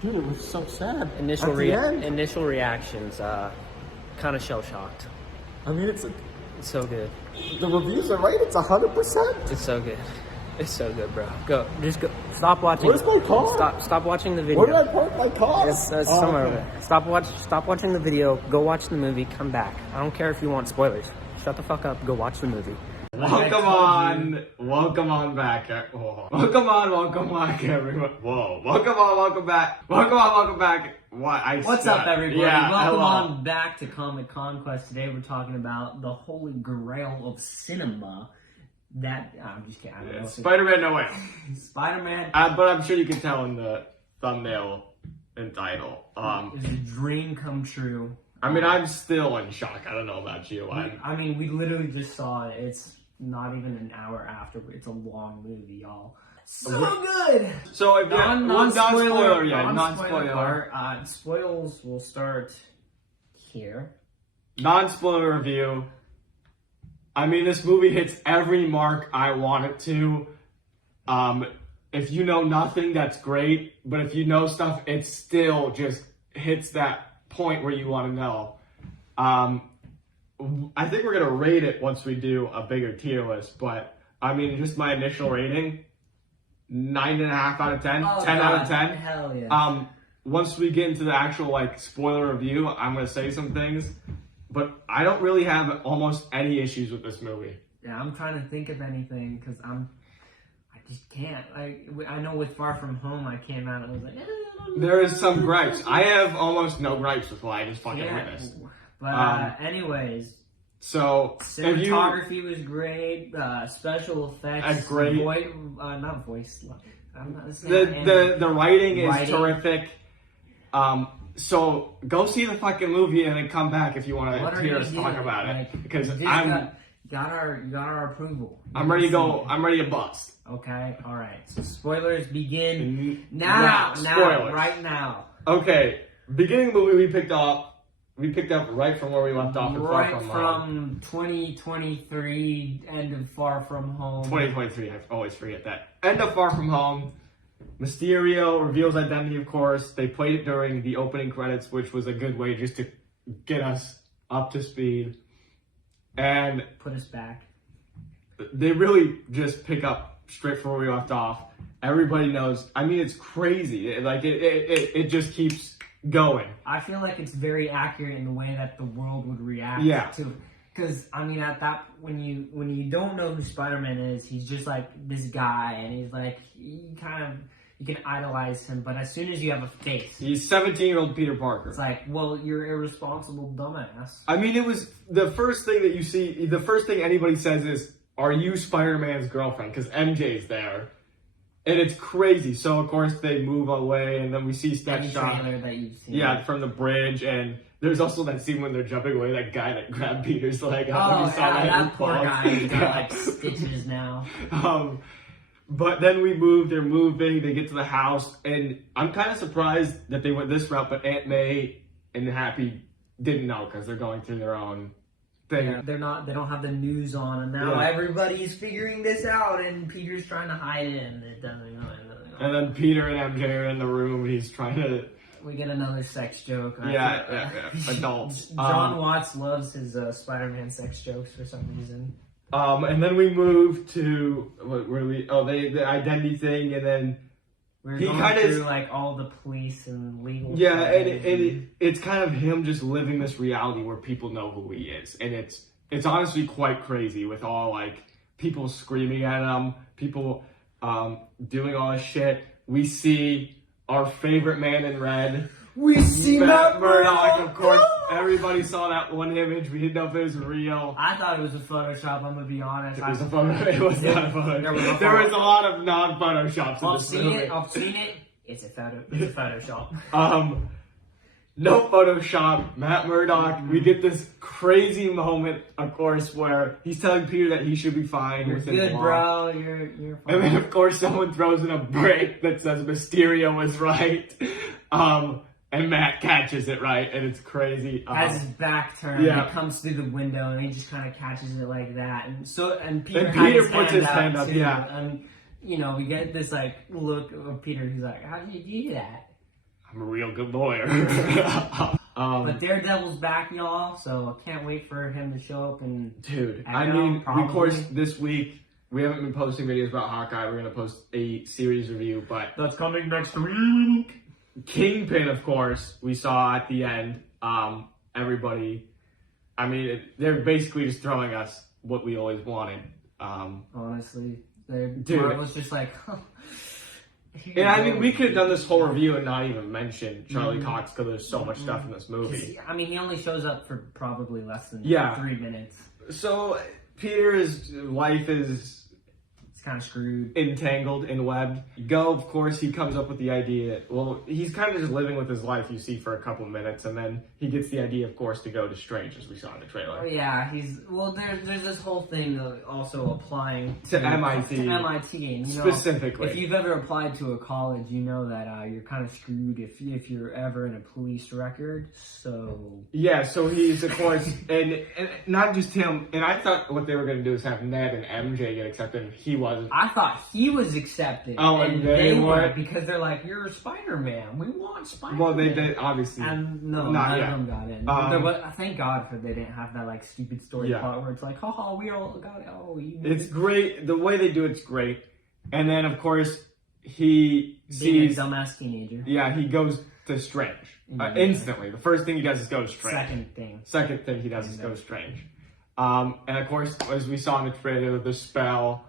Dude, it was so sad. Initial At the end. initial reactions, kind of shell shocked. I mean, it's So good. the reviews are right. It's 100%. It's so good. It's so good, bro. Just go. Stop watching. Where's my car? Stop watching the video. Where did I park my car? It's somewhere over there. Stop watching the video. Go watch the movie. Come back. I don't care if you want spoilers. Shut the fuck up. Go watch the movie. Welcome on back. Whoa. Welcome back, everyone. Whoa, welcome back. What's up, everybody? Yeah, Welcome hello. on back to Comic Conquest. Today we're talking about the holy grail of cinema. That I'm just kidding. I don't know. Spider-Man No Way Home. Spider-Man But I'm sure you can tell in the thumbnail and title. is a dream come true. I mean, I'm still in shock. I don't know about you. We literally just saw it. It's not even an hour after. It's a long movie, y'all. So good. So if non-spoiler, non-spoiler part. Spoils will start here. Non-spoiler review. I mean, this movie hits every mark I want it to. If you know nothing, that's great. But if you know stuff, it still just hits that point where you want to know. I think we're going to rate it once we do a bigger tier list. But, I mean, just my initial rating, 9.5 out of 10. Oh, 10 out of 10. Hell yeah. Once we get into the actual, spoiler review, I'm going to say some things. But I don't really have almost any issues with this movie. Yeah, I'm trying to think of anything because I just can't. I know with Far From Home, I came out and I was like, There is some gripes. I have almost no gripes with what I just fucking witnessed. But anyways, so cinematography was great. Special effects, great. Not voice. I'm not The writing is terrific. So go see the fucking movie and then come back if you want to hear us talk about it. Because you got our approval. I'm ready to go. I'm ready to bust. Okay, all right. So spoilers begin Now, spoilers. right now. Okay, beginning of the movie, we picked up right from where we left off. Right from 2023, end of Far From Home. 2023. I always forget that. End of Far From Home. Mysterio reveals identity, of course. They played it during the opening credits, which was a good way just to get us up to speed. And put us back. They really just pick up straight from where we left off. Everybody knows. I mean, it's crazy. It just keeps going. I feel like it's very accurate in the way that the world would react to. Because at that when you don't know who Spider-Man is, he's just like this guy, and he's like you can idolize him, but as soon as you have a face, he's 17-year-old Peter Parker. It's like, well, you're irresponsible dumbass. I mean, it was the first thing that you see. The first thing anybody says is, "Are you Spider-Man's girlfriend?" Because MJ's there, and it's crazy. So of course they move away, and then we see that shot that you've seen. Yeah, from the bridge, and there's also that scene when they're jumping away. That guy that grabbed Peter's leg. That poor guy. He's got stitches now. But then we move. They're moving. They get to the house, and I'm kind of surprised that they went this route. But Aunt May and Happy didn't know because they're going through their own thing. Yeah, they don't have the news on, and now everybody's figuring this out, and Peter's trying to hide it, and it doesn't know. And then Peter and MJ are in the room, and he's trying to. We get another sex joke. Adults. John Watts loves his Spider-Man sex jokes for some reason. And then we move to the identity thing, and then we're going through all the police and legal. Yeah, and it's kind of him just living this reality where people know who he is, and it's honestly quite crazy with all people screaming at him, people doing all this shit. We see our favorite man in red. We see Matt Murdock. Of course, everybody saw that one image. We didn't know if it was real. I thought it was a Photoshop. I'm gonna be honest. It was a photo. It was not a photo. There was a lot of non-photoshops in this movie. I've seen it. It's a photo. It's a Photoshop. No Photoshop. Matt Murdock. We get this crazy moment, of course, where he's telling Peter that he should be fine. You're good, bro. You're fine. And then, of course, someone throws in a break that says Mysterio was right. And Matt catches it right, and it's crazy. Has his back turned, it comes through the window, and he just kind of catches it like that. And Peter puts his hand up, too. And we get this look of Peter. He's like, "How did you do that?" I'm a real good lawyer. But Daredevil's back, y'all, so I can't wait for him to show up and... Dude, I mean, of course, this week, we haven't been posting videos about Hawkeye. We're going to post a series review, but... That's coming next week! Kingpin, of course, we saw at the end. Everybody... I mean, they're basically just throwing us what we always wanted. Honestly, Mark was just like... And I mean, we could have done this whole review and not even mention Charlie Cox because there's so much stuff in this movie. I mean, he only shows up for probably less than 3 minutes. So, Peter's life is... It's kind of screwed. Entangled and webbed. Go, of course, he comes up with the idea. Well, he's kind of just living with his life, you see, for a couple minutes, and then he gets the idea, of course, to go to Strange, as we saw in the trailer. Oh, yeah, there's this whole thing of also applying to MIT. To MIT, and specifically. If you've ever applied to a college, you know that you're kind of screwed if you're ever in a police record. So yeah, so he's of course, and not just him. And I thought what they were going to do is have Ned and MJ get accepted. And he wasn't. I thought he was accepted. Oh, and they weren't, because they're like, you're a Spider-Man. We want Spider-Man. Well, they obviously. And no, none of them got in. Thank God for they didn't have that like stupid story plot where it's like, haha, we all got it. Oh, you. It's great. The way they do it's great. And then of course he sees a dumbass teenager. Yeah, he goes to Strange instantly. The first thing he does is go to Strange. Second thing he does is go to Strange. And of course, as we saw in the trailer, the spell.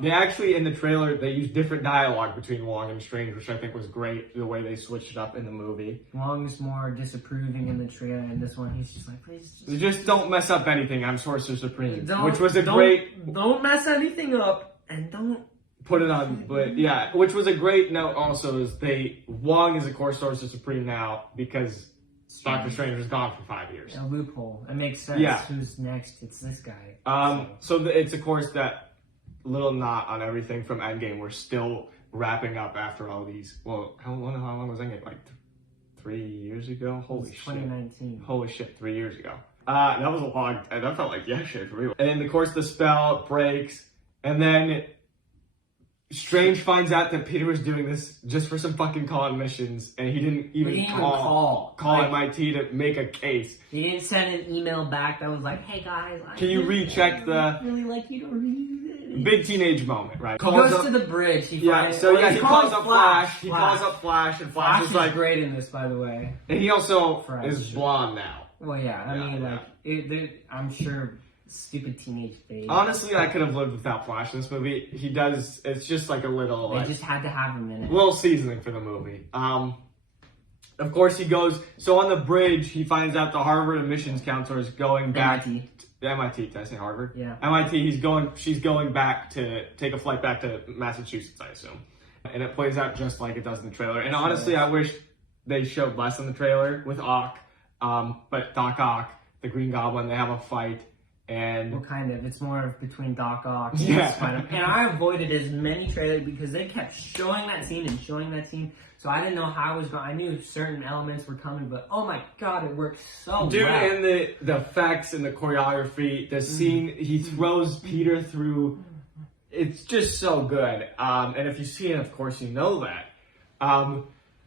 They actually, in the trailer, they used different dialogue between Wong and Strange, which I think was great, the way they switched it up in the movie. Wong's more disapproving in the trailer, and this one, he's just like, please just don't mess up anything, I'm Sorcerer Supreme. Which was Don't mess anything up, and don't... Put it on, but yeah, which was a great note also, is Wong is of course Sorcerer Supreme now, because Dr. Strange was gone for 5 years. A loophole. It makes sense. Yeah. Who's next? It's this guy. So it's of course that little knot on everything from Endgame. We're still wrapping up after all these. Well, how long was Endgame? Like 3 years ago? Holy shit. 2019. Holy shit, 3 years ago. That was a long, that felt like yesterday for me. And of course the spell breaks, and then Strange finds out that Peter was doing this just for some fucking call-in missions, and he didn't even call MIT to make a case. He didn't send an email back that was like, "Hey guys, can you recheck the?" Really like you to read it. Big teenage moment, right? He goes to the bridge. He calls up Flash. He calls up Flash, and Flash is like great in this, by the way. And he also is blonde now. Well, yeah, I mean, I'm sure. Stupid teenage baby. Honestly, I could have lived without Flash in this movie. He does. It's just like a little. They just had to have him in it. Little seasoning for the movie. Of course, he goes. So on the bridge, he finds out the Harvard admissions counselor is going back. MIT. Did I say Harvard? Yeah. MIT. She's going back to take a flight back to Massachusetts, I assume. And it plays out just like it does in the trailer. And honestly, I wish they showed less in the trailer with Ock. But Doc Ock, the Green Goblin, they have a fight. And well, kind of. It's more of between Doc Ock and Spider-Man. And I avoided as many trailers because they kept showing that scene and showing that scene. So I didn't know how I was going. I knew certain elements were coming, but oh my god, it worked so well. Dude, and the effects and the choreography, the scene, he throws Peter through. It's just so good. And if you see it, of course, you know that.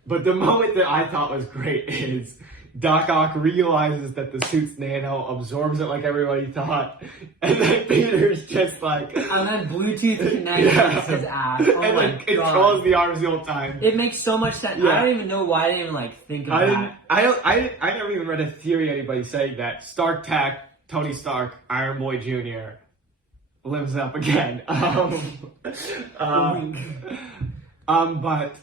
But the moment that I thought was great is Doc Ock realizes that the suit's nano, absorbs it like everybody thought, and then Peter's just like... And then Bluetooth connects his ass. Oh and my god. It controls the arms the whole time. It makes so much sense. Yeah. I don't even know why I didn't think of that. I never even read a theory anybody saying that Stark Tech, Tony Stark, Iron Boy Jr. lives up again. But...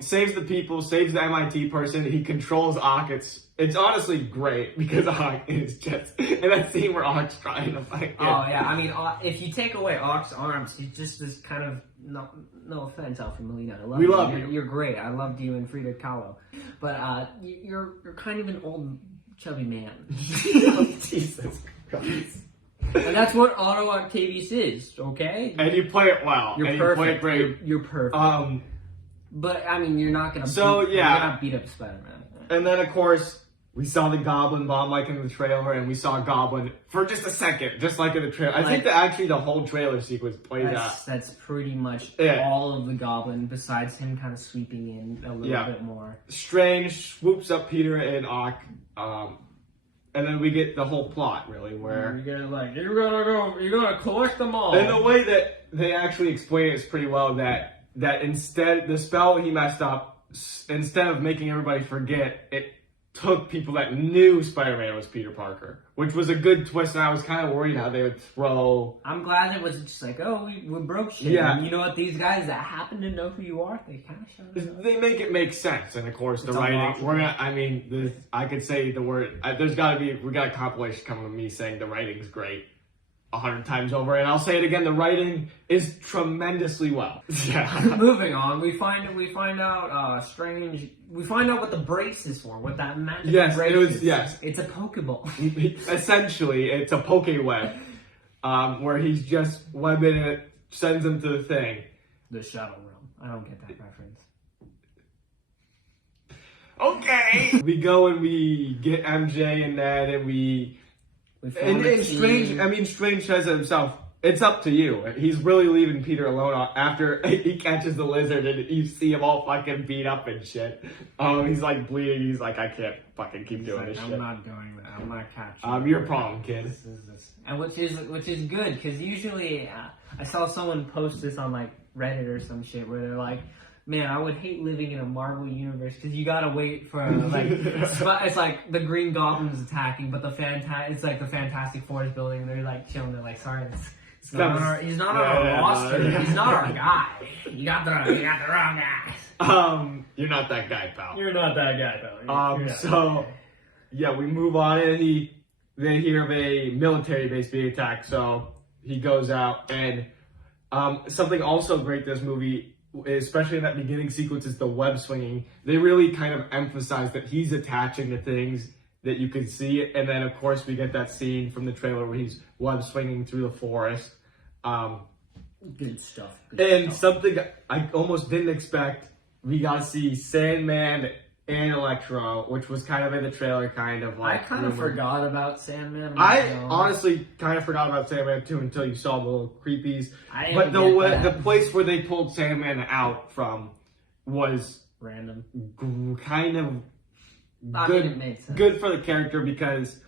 saves the people, saves the MIT person, he controls Ock. It's honestly great because Ock is just, and that scene where Ock's trying to fight him. Oh yeah, I mean, if you take away Ock's arms, he's just this kind of, no offense, Alfred Molina, I love you. Love you. You're great, I loved you and Frida Kahlo. But you're kind of an old, chubby man. Jesus Christ. And that's what Otto Octavius is, okay? And you play it well. You're perfect. You play it great. You're perfect. But, I mean, you're not going to beat up Spider-Man. And then, of course, We saw the Goblin bomb like in the trailer, and we saw Goblin for just a second, just like in the trailer. I think that actually the whole trailer sequence plays out. That's pretty much all of the Goblin, besides him kind of sweeping in a little bit more. Strange swoops up Peter and Ock, and then we get the whole plot, really, where you're gonna collect them all. And the way that they actually explain it is pretty well. That instead, the spell he messed up, instead of making everybody forget, it took people that knew Spider-Man was Peter Parker, which was a good twist, and I was kind of worried how they would throw... I'm glad it was just like, oh, we broke shit. Yeah. And you know what, these guys that happen to know who you are, they kind of showed up. They make it make sense, and of course, the writing... I could say the word... we got a compilation coming with me saying the writing's great 100 times over, and I'll say it again, the writing is tremendously well. Yeah. Moving on, we find out Strange. We find out what the brace is for, what that magic brace is. Yes, it's a Pokeball. Essentially, it's a Pokeweb, where he's just webbing it, sends him to the thing. The Shadow Realm. I don't get that reference. Okay. We go and we get MJ and Ned, and Strange says it himself, it's up to you. He's really leaving Peter alone after he catches the lizard and you see him all fucking beat up and shit. He's like bleeding. He's like, I can't fucking keep doing this shit. I'm not doing that. I'm not catching your problem, kid. This. And which is good, because usually I saw someone post this on like Reddit or some shit where they're like, man, I would hate living in a Marvel universe because you gotta wait for like it's like the Green Goblin's attacking, but it's like the Fantastic Four is building, and they're like chilling. They're like, sorry, he's not on our roster. He's not our guy. You got the wrong guy. You're not that guy, pal. You're not that guy, pal. We move on, and they hear of a military base being attacked, so he goes out, and something also great this movie, especially in that beginning sequence, is the web swinging. They really kind of emphasize that he's attaching to things that you can see. And then, of course, we get that scene from the trailer where he's web swinging through the forest. Good stuff. Something I almost didn't expect, we got to see Sandman and Electro, which was kind of in the trailer, kind of like... I kind of forgot about Sandman. I honestly kind of forgot about Sandman too until you saw the little creepies. But the place where they pulled Sandman out from was... random. Kind of good. It made sense. Good for the character, because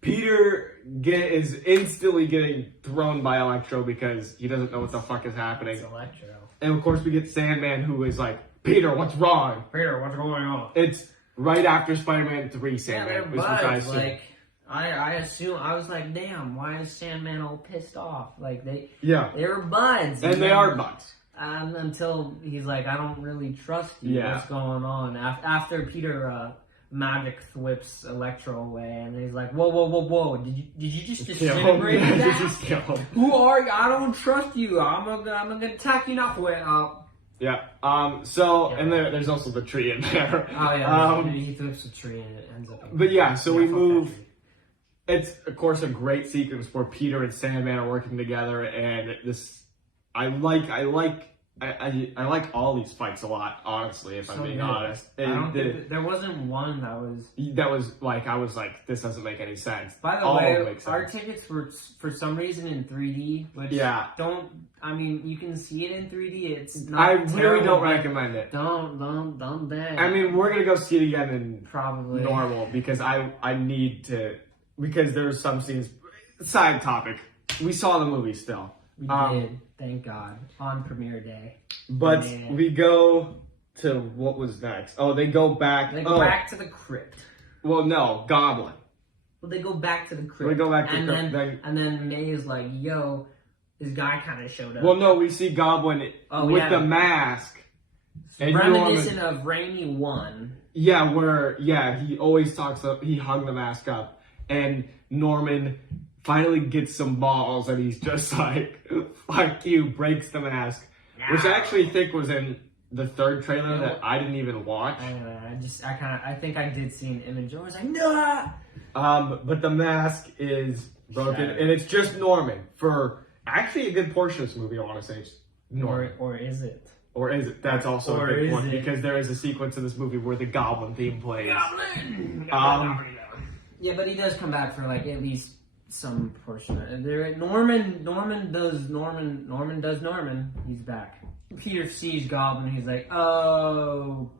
Peter is instantly getting thrown by Electro because he doesn't know what the fuck is happening. It's Electro. And of course we get Sandman, who is like, Peter, what's wrong? Peter, what's going on? It's right after Spider-Man 3 Sandman. Yeah, like, I assume, I was like, damn, why is Sandman all pissed off? Like, they were buds. And they are buds. Until he's like, I don't really trust you. Yeah. What's going on? After Peter magic whips Electro away, and he's like, whoa. Did you just disintegrate that? Who are you? I don't trust you. I'm gonna attack you now. Yeah. And there's also the tree in there. Oh yeah. He flips a tree and it ends up. But yeah, so we move. It's of course a great sequence where Peter and Sandman are working together, and this I like all these fights a lot, honestly, if I'm being honest. There wasn't one that was like, I was like, this doesn't make any sense. By the way, our tickets were for some reason in 3D, which you can see it in 3D. It's not. I really don't recommend it. Don't beg. I mean, we're gonna go see it again in probably normal, because I need to, because there's some scenes. Side topic. We saw the movie still. We did, thank God, on premiere day. But we go to what was next. Oh, they go back. They go back to the crypt. Well, no, Goblin. Well, they go back to the crypt. We go back to the crypt. And then May is like, yo, this guy kind of showed up. Well, no, we see Goblin with the mask. Reminiscent of Raimi 1. Yeah, he always talks up, he hung the mask up. And Norman finally gets some balls, and he's just like, fuck you, breaks the mask. No. Which I actually think was in the third trailer that I didn't even watch. I think I did see an image. I was like, no. But the mask is broken, and it's just Norman for actually a good portion of this movie. I want to say it's Norman, or is it? Or is it? That's also Or a big is one it? because there is a sequence in this movie where the Goblin theme plays. Yeah, but he does come back for like at least some portion. Norman does Norman. He's back. Peter sees Goblin. He's like, oh.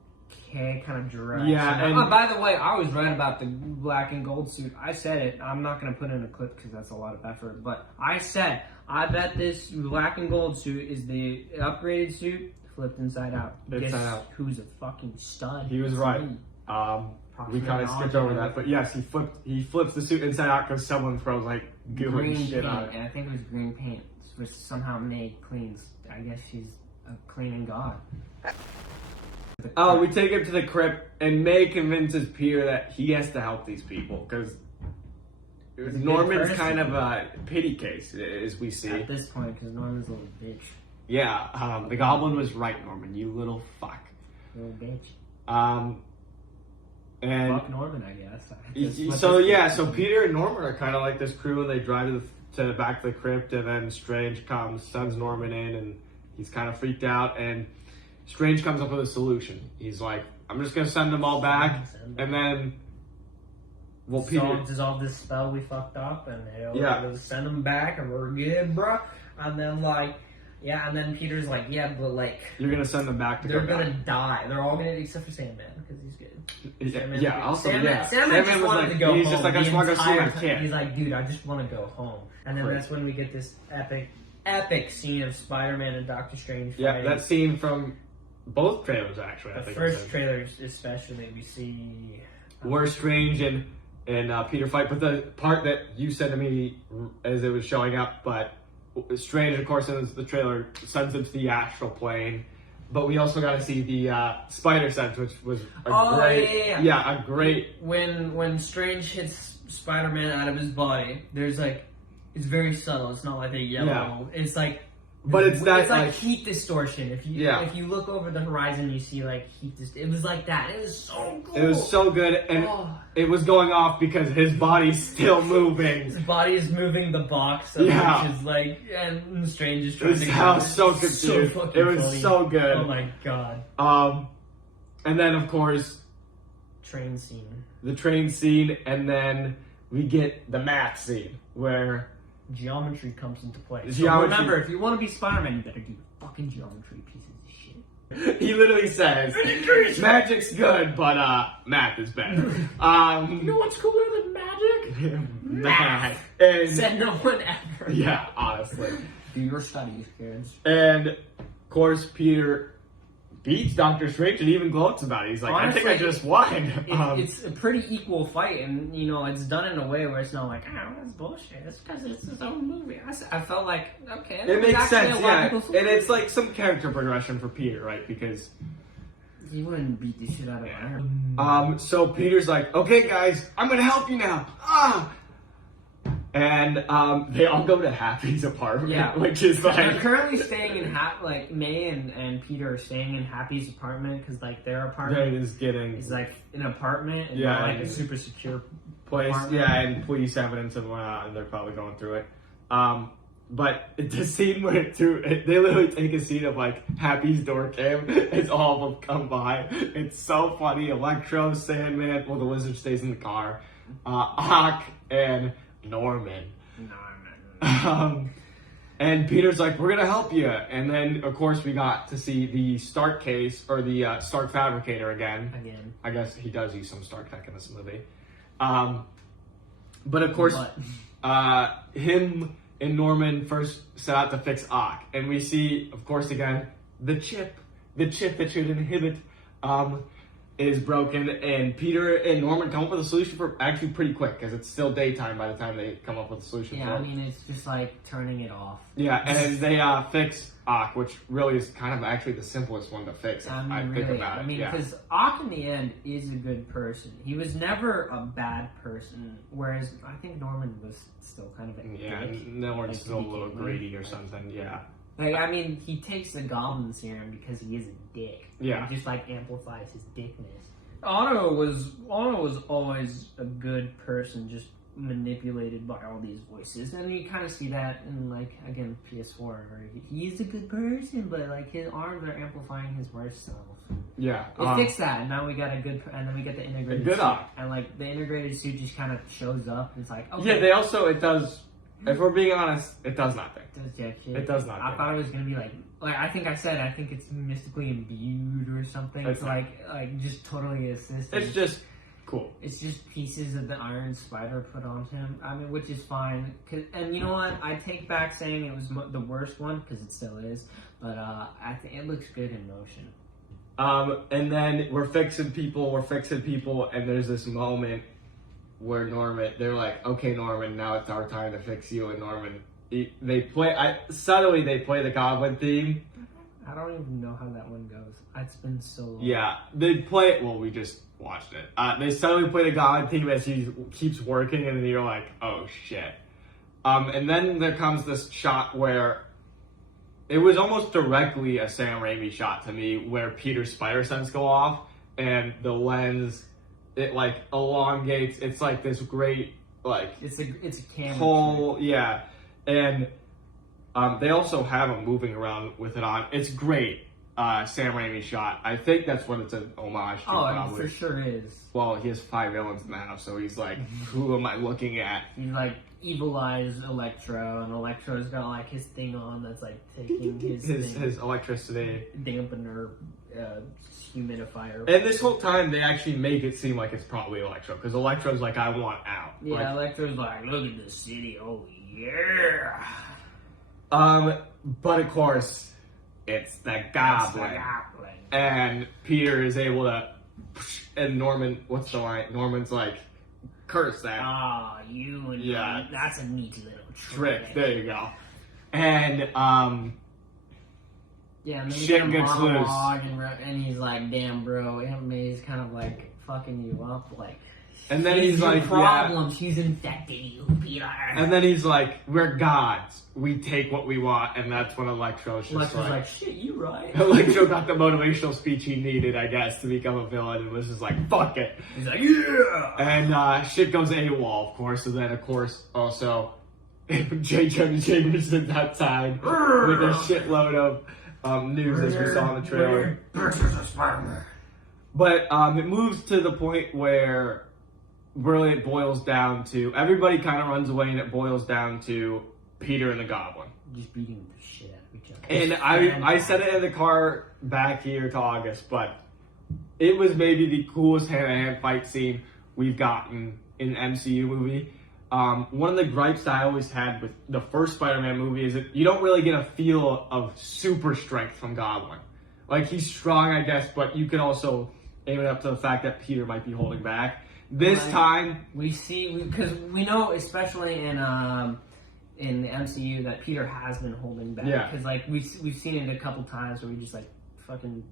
Okay, kind of direct. Yeah, and by the way, I was right about the black and gold suit. I said it. I'm not going to put in a clip because that's a lot of effort. But I said, I bet this black and gold suit is the upgraded suit flipped inside out. Guess who's a fucking stud? He was right. We kind of skipped over that, but yes, he flips the suit inside out because someone throws like goo and shit on it. And I think it was green paint, which somehow May cleans. I guess she's a cleaning god. Oh, we take him to the crypt, and May convinces Peter that he has to help these people because Norman's kind of a pity case, as we see at this point, because Norman's a little bitch. Yeah, the Goblin was right, Norman. You little fuck. Little bitch. And fuck Norman, I guess. So Peter and Norman are kind of like this crew, and they drive to back to the crypt, and then Strange comes, sends Norman in, and he's kind of freaked out, and Strange comes up with a solution. He's like, I'm just gonna send them all back, and then Peter dissolve this spell we fucked up, and they'll send them back, and we're good, bro. And then and then Peter's like, yeah, but like you're gonna send them back to they're gonna die. They're all gonna except for Sandman because he's good. Sandman just wanted to go home. He's just like, I just want to go see my kid. He's like, dude, I just want to go home. And then that's when we get this epic scene of Spider-Man and Dr. Strange fighting. Yeah, that scene from both trailers, actually. The first trailer, especially, we see where Strange and Peter fight. But the part that you said to me as it was showing up, but Strange, of course, in the trailer, sends him to the astral plane. But we also got to see the spider sense, which was a great. When Strange hits Spider-Man out of his body, there's like, it's very subtle. It's not like a yellow. Yeah. It's like. But it's like heat distortion. If you look over the horizon, you see like heat. It was like that. It was so cool. It was so good, and it was going off because his body's still moving. His body is moving the box, which is like, and Strange is trying to. I was so confused. It was funny. So good. Oh my god. And then of course, the train scene, and then we get the math scene where. Geometry comes into play. So remember, if you want to be Spider-Man, you better do fucking geometry, pieces of shit. He literally says, magic's good, but math is better. You know what's cooler than magic? Math. Said no one ever. Yeah, honestly. Do your studies, kids. And, of course, Peter beats Dr. Strange and even gloats about it. He's like, honestly, I think I just won. It's a pretty equal fight, and it's done in a way where it's not like, that's bullshit. It's because it's his own movie. I felt like, okay, it makes sense, yeah. And it's like some character progression for Peter, right? Because he wouldn't beat the shit out of Iron. So Peter's like, okay, guys, I'm gonna help you now. And they all go to Happy's apartment, which is like they're currently staying in May and Peter are staying in Happy's apartment because like their apartment is like an apartment and not like a super secure place. Apartment. Yeah, and police evidence and they're probably going through it. But the scene where they literally take a scene of like Happy's door cam as all of them come by. It's so funny. Electro, Sandman, well the Lizard stays in the car. Ock and Norman. And Peter's like, we're gonna help you. And then, of course, we got to see the Stark case, or the Stark Fabricator again. I guess he does use some Stark tech in this movie. But of course, him and Norman first set out to fix Ock. And we see, of course, again, the chip that should inhibit is broken, and Peter and Norman come up with a solution for actually pretty quick because it's still daytime by the time they come up with a solution. Yeah, I mean it's just like turning it off. Yeah, and they fix Ock, which really is kind of actually the simplest one to fix. I think about it. I mean, because Ock in the end is a good person. He was never a bad person, whereas I think Norman was still kind of a dick. Norman's still a little greedy or something. Yeah. Like, I mean, he takes the Goblin Serum because he is a dick. Yeah. He just, like, amplifies his dickness. Otto was always a good person, just manipulated by all these voices, and you kind of see that in, like, again, PS4, where he's a good person, but like his arms are amplifying his worst self. Yeah, It fixed that, and now we got and then we get the integrated good suit, eye. and like the integrated suit just kind of shows up, and it's like, okay. Yeah, they also, it does, if we're being honest, it does nothing. It does jack shit. It does nothing. I thought it was gonna be like I think it's mystically imbued or something. It's like just totally assist. It's just cool. It's just pieces of the Iron Spider put on him. I mean, which is fine. And you know what? I take back saying it was the worst one, because it still is. But I think it looks good in motion. And then we're fixing people, and there's this moment where they're like, okay, Norman, now it's our time to fix you. And Norman, suddenly they play the Goblin theme. I don't even know how that one goes. It's been so long. Yeah, they play it, well, we just watched it. They suddenly play the Goblin theme as he keeps working, and then you're like, oh shit. And then there comes this shot where it was almost directly a Sam Raimi shot to me, where Peter's spider sense go off, and the lens, it like elongates. It's like this great, like, it's a camera whole, yeah. And they also have him moving around with it on. It's great. Sam Raimi shot. I think that's what it's an homage to. Oh, it for sure is. Well, he has 5 villains now, so he's like, who am I looking at? He's like Evil Eyes Electro, and Electro's got like his thing on that's like taking his electricity dampener, humidifier. And this whole time, they actually make it seem like it's probably Electro, because Electro's like, I want out. Yeah, like, Electro's like, look at the city, oh yeah. But of course, it's the Goblin. And Peter is able to, and Norman, what's the line? Norman's like, curse that. Ah, you and me, that's a neat little trick. There you go. And, yeah, and then shit gets loose. And he's like, damn, bro, he's kind of like fucking you up, like. And then he's like, problems. He's infected you, Peter. And then he's like, we're gods. We take what we want. And that's when Electro's just like, shit, you right. Electro got the motivational speech he needed, I guess, to become a villain, and was just like, fuck it. He's like, yeah. And shit goes AWOL, of course. And then, of course, also, J. Jonah Jameson's outside with a shitload of news, as we saw in the trailer. But it moves to the point where really it boils down to, everybody kind of runs away, and it boils down to Peter and the Goblin. Just beating the shit out of each other. And I said it in the car back here to August, but it was maybe the coolest hand-to-hand fight scene we've gotten in an MCU movie. One of the gripes I always had with the first Spider-Man movie is that you don't really get a feel of super strength from Goblin. Like, he's strong, I guess, but you can also aim it up to the fact that Peter might be holding back. This time, we see, because we know, especially in the MCU, that Peter has been holding back. Yeah. Because like we've seen it a couple times where he just like fucking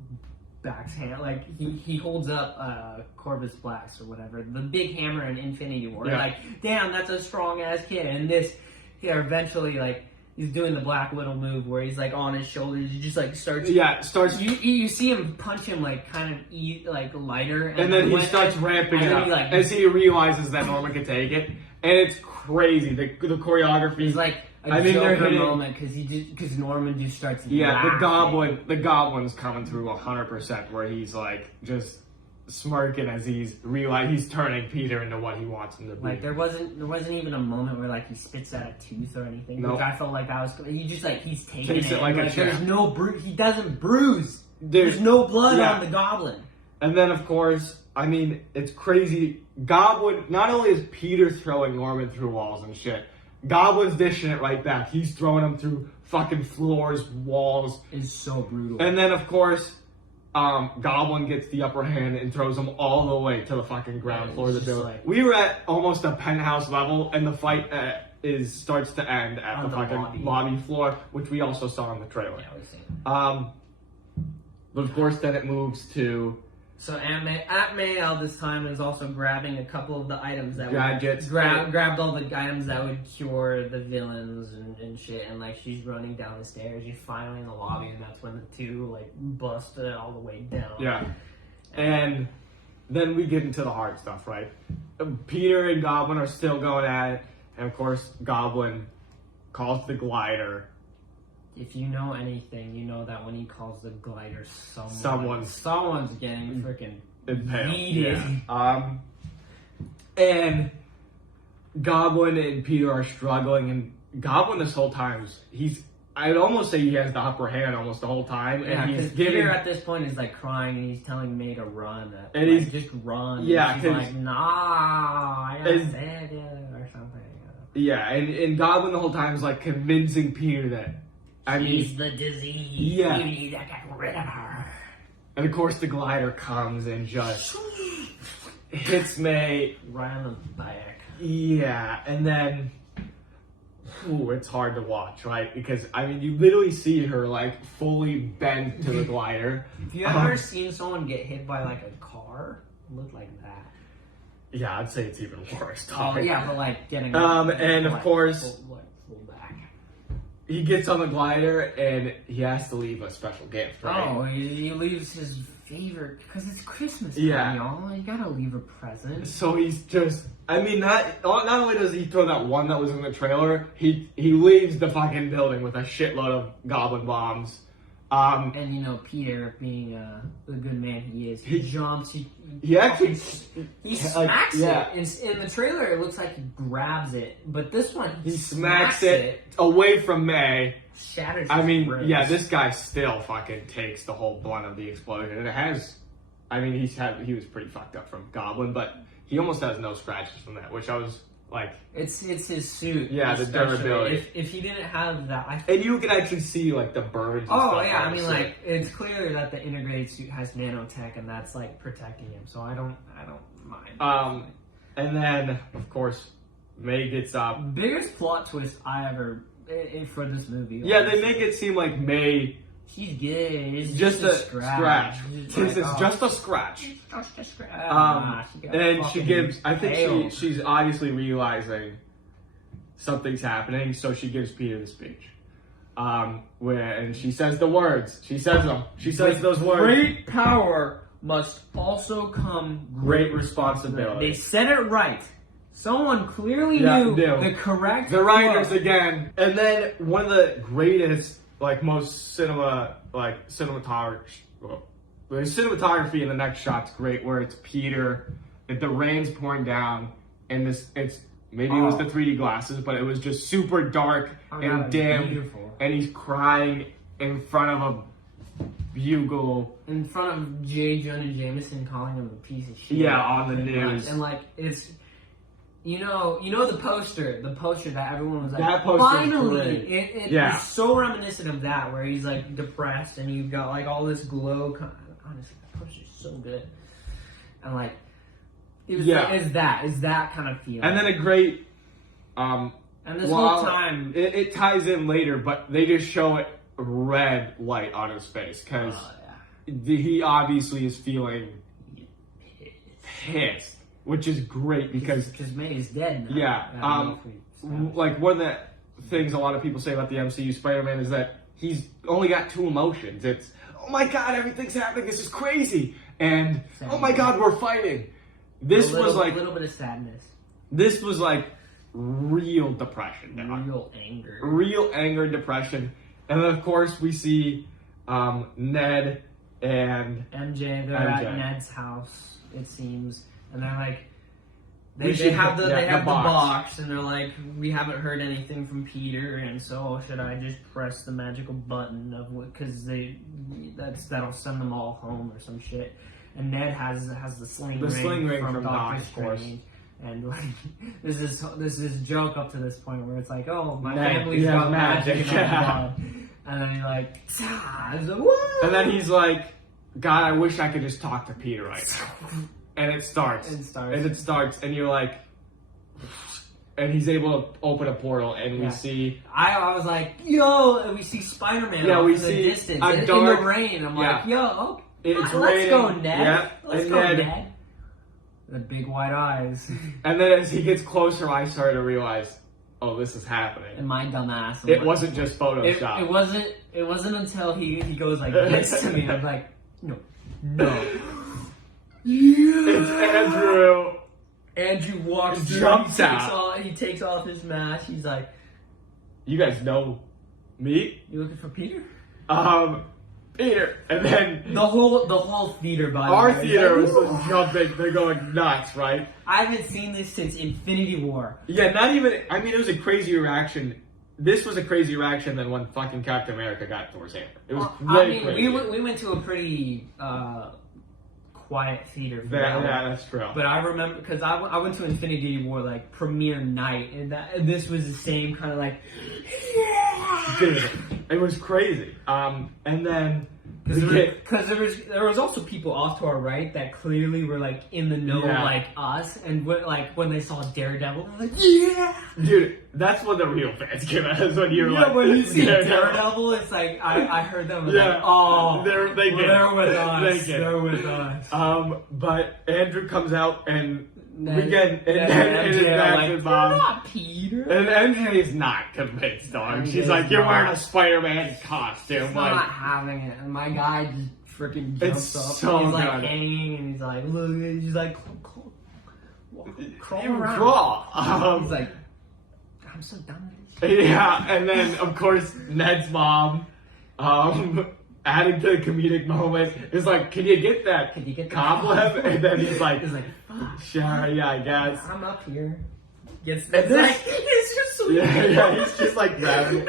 backs hand, like he holds up Corvus Blast or whatever, the big hammer in Infinity War. Yeah. Like, damn, that's a strong ass kid. And this, eventually like. He's doing the Black Widow move where he's like on his shoulders. He just like starts. Yeah, starts. You see him punch him like kind of like lighter, and then he starts ramping it up as he realizes that Norman can take it, and it's crazy. The choreography is like a Joker moment because Norman just starts. Yeah, laughing. The Goblin's coming through 100%, where he's like just smirking as he's turning Peter into what he wants him to be. Like there wasn't even a moment where like he spits out a tooth or anything. Nope. Like I felt like that was he just like he's taking it like a there's no he doesn't bruise. There's no blood on the Goblin. And then of course, I mean, it's crazy. Goblin, not only is Peter throwing Norman through walls and shit, Goblin's dishing it right back. He's throwing him through fucking floors, walls. It's so brutal. And then of course, Goblin gets the upper hand and throws him all the way to the fucking ground floor of the building. Like, we were at almost a penthouse level, and the fight starts to end at the fucking lobby floor, which we also saw in the trailer. Yeah, but of course, then it moves to. So Aunt May all this time is also grabbing a couple of the items that gadgets. Grabbed all the items that would cure the villains and shit, and like she's running down the stairs. She's finally in the lobby, and that's when the two like bust all the way down. Yeah, and then we get into the hard stuff, right? Peter and Goblin are still going at it, and of course, Goblin calls the glider. If you know anything, you know that when he calls the glider, someone's getting freaking impaled. Yeah. And Goblin and Peter are struggling, and Goblin this whole time I'd almost say he has the upper hand almost the whole time, and he's giving. Peter at this point is like crying, and he's telling May to run, and like, he's just run. Yeah, and she's like, nah, I gotta save you or something. Yeah, and Goblin the whole time is like convincing Peter that she's the disease. Yeah, you need to get rid of her. And of course, the glider comes and just hits May right on the back. Yeah, and then. Ooh, it's hard to watch, right? Because, I mean, you literally see her, like, fully bent to the glider. Have you ever seen someone get hit by, like, a car? It looked like that. Yeah, I'd say it's even worse. Oh, yeah, but, like, getting... and, of course, full back. He gets on the glider, and he has to leave a special gift, right? Oh, he leaves his favorite... Because it's Christmas time, y'all. You gotta leave a present. So he's just... I mean, not only does he throw that one that was in the trailer, he leaves the fucking building with a shitload of goblin bombs. And you know, Peter, being the good man he is, he jumps. He smacks it. In the trailer, it looks like he grabs it, but this one he smacks it away from May. Shatters. I mean, ribs. yeah, this guy still fucking takes the whole blunt of the explosion, and it has. I mean, he was pretty fucked up from Goblin, but. He almost has no scratches from that, which I was like... It's his suit. Yeah, the durability. If he didn't have that... And you can actually see, like, the burns and stuff. Yeah, I mean, like, it's clear that the integrated suit has nanotech, and that's, like, protecting him, so I don't mind. And then, of course, May gets up. Biggest plot twist I ever... for this movie. Yeah, they make it seem like May... She's good. It's just a scratch. This is just a scratch. And she gives. I think she's obviously realizing something's happening, so she gives Peter the speech. And she says the words. She says them. She says those words. Great power must also come great responsibility. They said it right. Someone clearly knew the correct. The writers again. And then one of the greatest. Like most cinematography in the next shot's great, where it's Peter, the rain's pouring down, and it was the 3D glasses, but it was just super dark and dim, and he's crying in front of a bugle, in front of J. Jonah Jameson calling him a piece of shit. Yeah, on the news, and like it's. You know the poster that everyone was like, that poster finally, it was so reminiscent of that, where he's like depressed and you've got like all this glow. Honestly, that poster's so good, and like, it's that kind of feeling. And then a great, and this whole time, it ties in later, but they just show it red light on his face, because he obviously is feeling pissed. Which is great because May is dead now. Yeah, like one of the things a lot of people say about the MCU Spider-Man is that he's only got two emotions. It's, oh my god, everything's happening, this is crazy, and oh my god, we're fighting. This was like a little bit of sadness. This was like real depression. Real anger and depression. And then of course we see Ned and MJ. They're at Ned's house, it seems. And they're like, they have the box, and they're like, we haven't heard anything from Peter, and so should I just press the magical button of what? Because that'll send them all home or some shit. And Ned has the sling ring from Dr.Strange, and like this is joke up to this point where it's like, oh, my family's got magic, and then he like, and then he's like, God, I wish I could just talk to Peter right now. And it starts. And you're like, and he's able to open a portal, and we see. I was like, yo, and we see Spider-Man in the distance, in the rain. I'm like, yo, let's go, Ned. Yeah. Let's go, Ned. The big white eyes. And then as he gets closer, I started to realize, oh, this is happening. And my dumb ass. It wasn't just Photoshop. It wasn't until he goes like this to me. I'm like, no. And it's Andrew. Andrew walks through, Jumps out. He takes off his mask. He's like, "You guys know me? You looking for Peter?" Peter." And then the whole theater, by the way. Our theater was jumping. They're going nuts, right? I haven't seen this since Infinity War. Yeah, not even. I mean, it was a crazy reaction. This was a crazy reaction than when fucking Captain America got Thor's hammer. It was crazy. We went to a pretty quiet theater for that. Yeah, that's true. But I remember, because I went to Infinity War, like, premiere night, and this was the same kind of, like, yeah! Dude, it was crazy. And then... Because there was also people off to our right that clearly were, like, in the know like us, and when they saw Daredevil, they're like, yeah! Dude, that's when the real fans came out. That's when you're like... when you see Daredevil, it's like, I heard them, like, oh, they're with us. They're with us. But Andrew comes out, and then MJ not Peter. And MJ is not convinced, dog. She's like, "You're wearing a Spider-Man costume." He's not having it. And my guy just freaking jumps up. So he's good. Like hanging, and he's like, look, he's like, crawl around. Crawl. He's like, I'm so done with this. Yeah, and then of course Ned's mom, adding to the comedic moment, is like, "Can you get that cobweb?" And then he's like, "Sure, yeah, I guess." I'm up here. It's just so he's just like grabbing.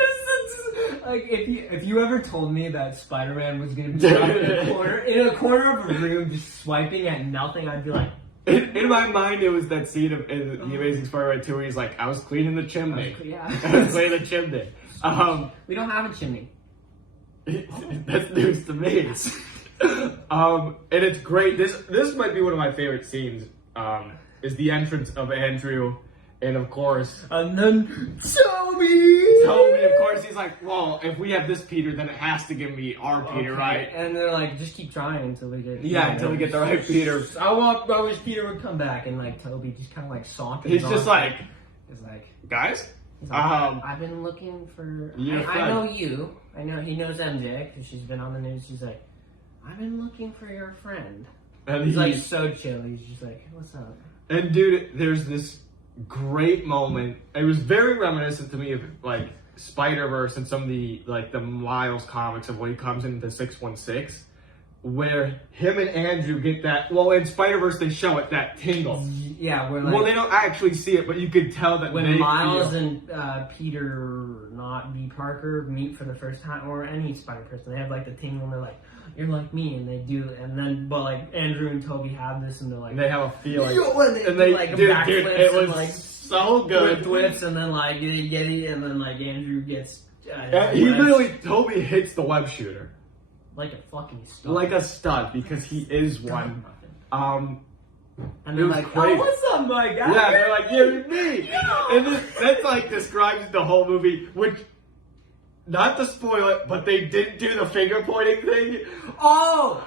Like if you ever told me that Spider-Man was gonna be stuck in a corner of a room just swiping at nothing, I'd be like. In my mind, it was that scene in The Amazing Spider-Man 2 where he's like, "I was cleaning the chimney." I was cleaning the chimney. We don't have a chimney. That's news to me. And it's great. This might be one of my favorite scenes. Is the entrance of Andrew, and of course, and then Toby. Of course, he's like, "Well, if we have this Peter, then it has to give me our Peter, right?" And they're like, "Just keep trying until we get until we get the right Peter." I wish Peter would come back, and like Toby just kind of like saunters. He's just like, "Guys, I've been looking for. I know you. I know he knows MJ because she's been on the news. She's like, I've been looking for your friend." And he's like so chill. He's just like, "What's up?" And dude, there's this great moment. It was very reminiscent to me of like Spider-Verse and some of the Miles comics of when he comes into 616, where him and Andrew get that. Well, in Spider-Verse they show it, that tingle. Yeah, where they don't actually see it, but you could tell that when Miles and Peter, not B. Parker, meet for the first time, or any Spider person, they have like the tingle, and they're like, "You're like me," and they do, and then but like Andrew and Toby have this, and they're like, they have a feeling, and they like backflips, it was and, like, so good, flips, and then like they get it, and then like Andrew gets. Toby hits the web shooter like a fucking stud. Like a stud, because he is one. And they're like, crazy. "Oh, what's up, my guy?" Yeah, they're like, "You're me." And that's like describes the whole movie, which, not to spoil it, but they didn't do the finger pointing thing.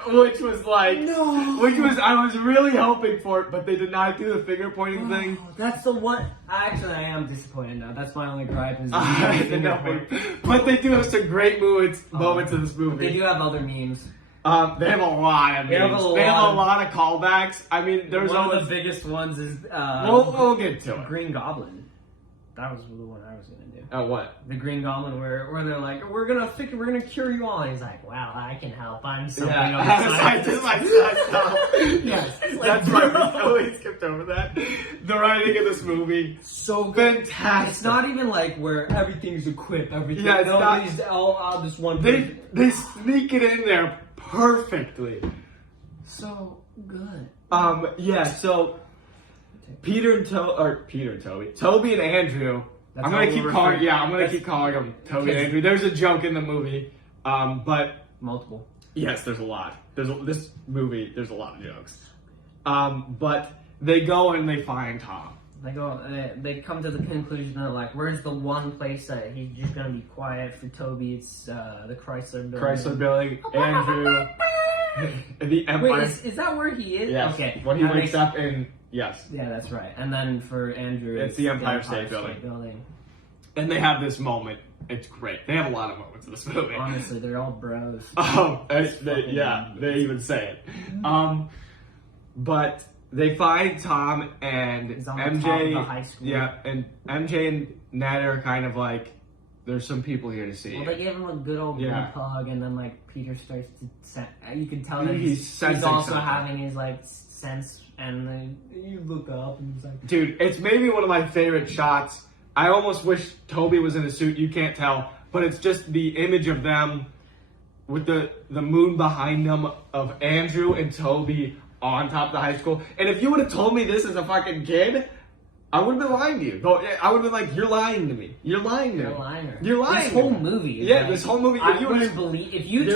Which was like, no. I was really hoping for it, but they did not do the finger pointing thing. That's the one. Actually, I am disappointed now. That's my only gripe is but they do have some great moments in this movie. They do have other memes. They have a lot of memes. They have a lot of callbacks. I mean, there's one of the biggest ones is we'll get to it. Green Goblin. That was the one I was gonna do. What? The Green Goblin, where they're like, we're gonna cure you all. And he's like, "Well, I can help. I'm somebody on the side." Yes, that's right. We totally skipped over that. The writing of this movie, so fantastic. It's not even like where everything's equipped. Everything. Yeah, it's not. This one. They sneak it in there perfectly. So good. Yeah. So Toby, Toby and Andrew. I'm gonna keep calling them Toby and Andrew. There's a joke in the movie, but multiple. Yes, there's a lot. There's a lot of jokes. But they go and they find Tom. They come to the conclusion that like, where's the one place that he's just gonna be quiet for Toby? It's the Chrysler Building. Andrew. The Empire. Wait, is that where he is? Yes. Okay. When he wakes up in. Yes. Yeah, that's right. And then for Andrew, it's the Empire State Building. And they have this moment. It's great. They have a lot of moments in this movie. Honestly, they're all bros. They even say it. But they find Tom and He's on the MJ. top of the high school. Yeah, and MJ and Ned are kind of like, there's some people here to see. Well, they gave him a good old group hug, and then like Peter starts to. You can tell that he's also having his like sense, and then you look up and he's like, dude, it's maybe one of my favorite shots. I almost wish Toby was in a suit. You can't tell, but it's just the image of them with the moon behind them of Andrew and Toby on top of the high school. And if you would have told me this as a fucking kid, I would have been lying to you. I would have been like, you're lying to me. You're lying to me. You're lying. This whole movie. Yeah, this whole movie. I wouldn't believe if you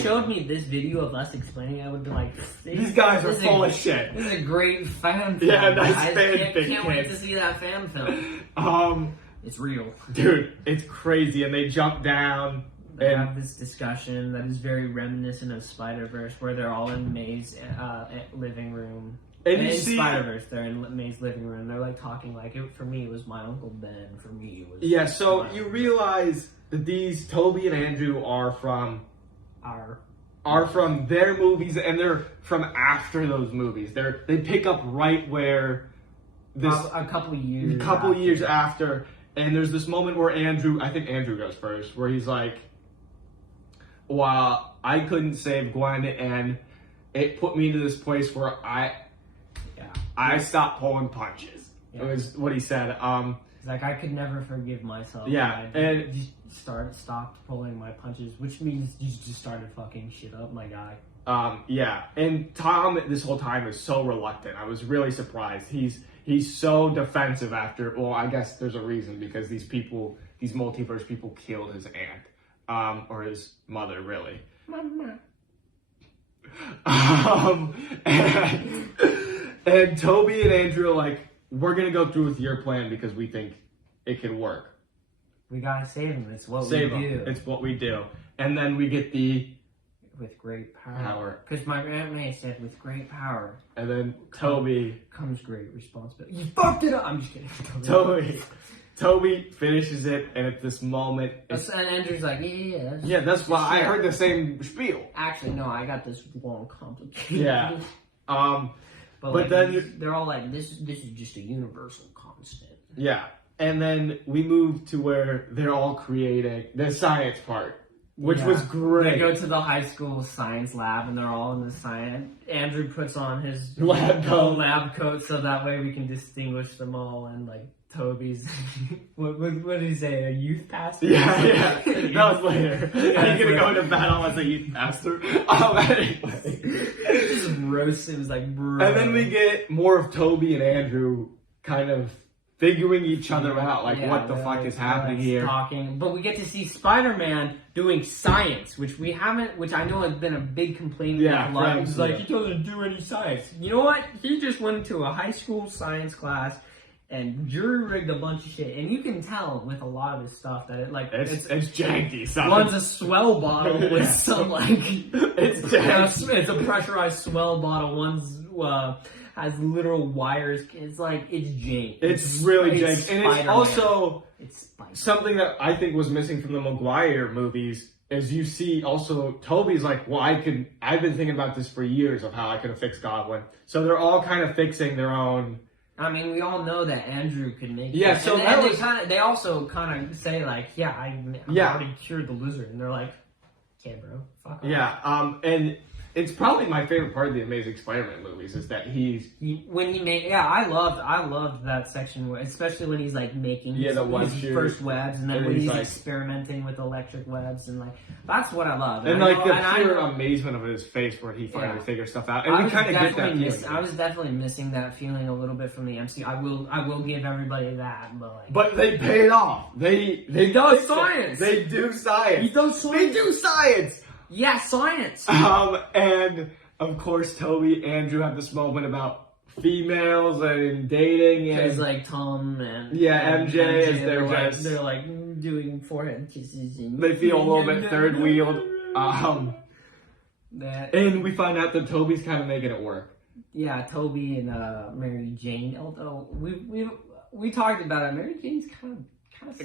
showed me this video of us explaining, I would be like, these guys are full of shit. This is a great fan film. Yeah, nice I can't wait to see that fan film. It's real, dude. It's crazy, and they jump down. They have this discussion that is very reminiscent of Spider-Verse, where they're all in May's living room. And in Spider-Verse, they're in May's living room. They're like talking like, for me, it was my Uncle Ben. For me, it was... Yeah, so you realize that these, Toby and Andrew, are from their movies, and they're from after those movies. They pick up right where this... A couple years after. And there's this moment where I think Andrew goes first, where he's like, well, I couldn't save Gwen, and it put me into this place where I stopped pulling punches. Yeah. It was what he said. Like, I could never forgive myself. Yeah, and you stopped pulling my punches, which means you just started fucking shit up, my guy. Yeah, and Tom this whole time is so reluctant. I was really surprised. He's so defensive after. Well, I guess there's a reason, because these multiverse people killed his aunt, or his mother, really. Mama. And Toby and Andrew are like, we're gonna go through with your plan because we think it can work. We gotta save him. It's what we do. It's what we do. And then we get with great power. Because my Aunt May said, with great power. And then Toby comes great responsibility. You fucked it up. I'm just kidding. Toby finishes it, and at this moment, and Andrew's like, yeah, that's why I heard the same spiel. Actually, no, I got this long, complicated. Yeah. But like, then they're all like, this is just a universal constant. Yeah. And then we move to where they're all creating the science part, which was great. They go to the high school science lab, and they're all in the science. Andrew puts on his lab coat so that way we can distinguish them all. And like Toby's, what did he say? A youth pastor? Yeah. That was later. Yeah, he's gonna go into battle as a youth pastor. Anyway. It was like, bro. And then we get more of Toby and Andrew kind of figuring each other out, like, what the fuck is happening here? Talking, but we get to see Spider-Man doing science, which I know has been a big complaint. Yeah, a lot. He's like, he doesn't do any science. You know what? He just went into a high school science class and jury-rigged a bunch of shit, and you can tell with a lot of his stuff that it's janky. One's a swell bottle with some it's a pressurized swell bottle. One's has literal wires. It's jank. It's really jank, and it's also something that I think was missing from the Maguire movies. Is you see also Toby's like, well, I've been thinking about this for years of how I could have fixed Goblin. So they're all kind of fixing their own. I mean, we all know that Andrew could make it. Yeah, so they also kind of say like, yeah, I already cured the lizard, and they're like, yeah, bro, fuck off. Yeah, and it's probably my favorite part of the Amazing Spider-Man movies is that I loved that section where, especially when he's like making his first webs, and then when he's like, experimenting with electric webs, and like that's what I love. And like the pure amazement of his face where he finally figures stuff out, and we kind of get that feeling. I was definitely missing that feeling a little bit from the MCU. I will give everybody that, but they pay it off. They do science. They do science. They do science. Yeah, science. And of course, Toby, Andrew have this moment about females and dating, and because like Tom and MJ as they're like doing forehead kisses, and they feel a little bit third wheeled. And we find out that Toby's kind of making it work. Yeah, Toby and Mary Jane. Although we talked about it, Mary Jane's kind of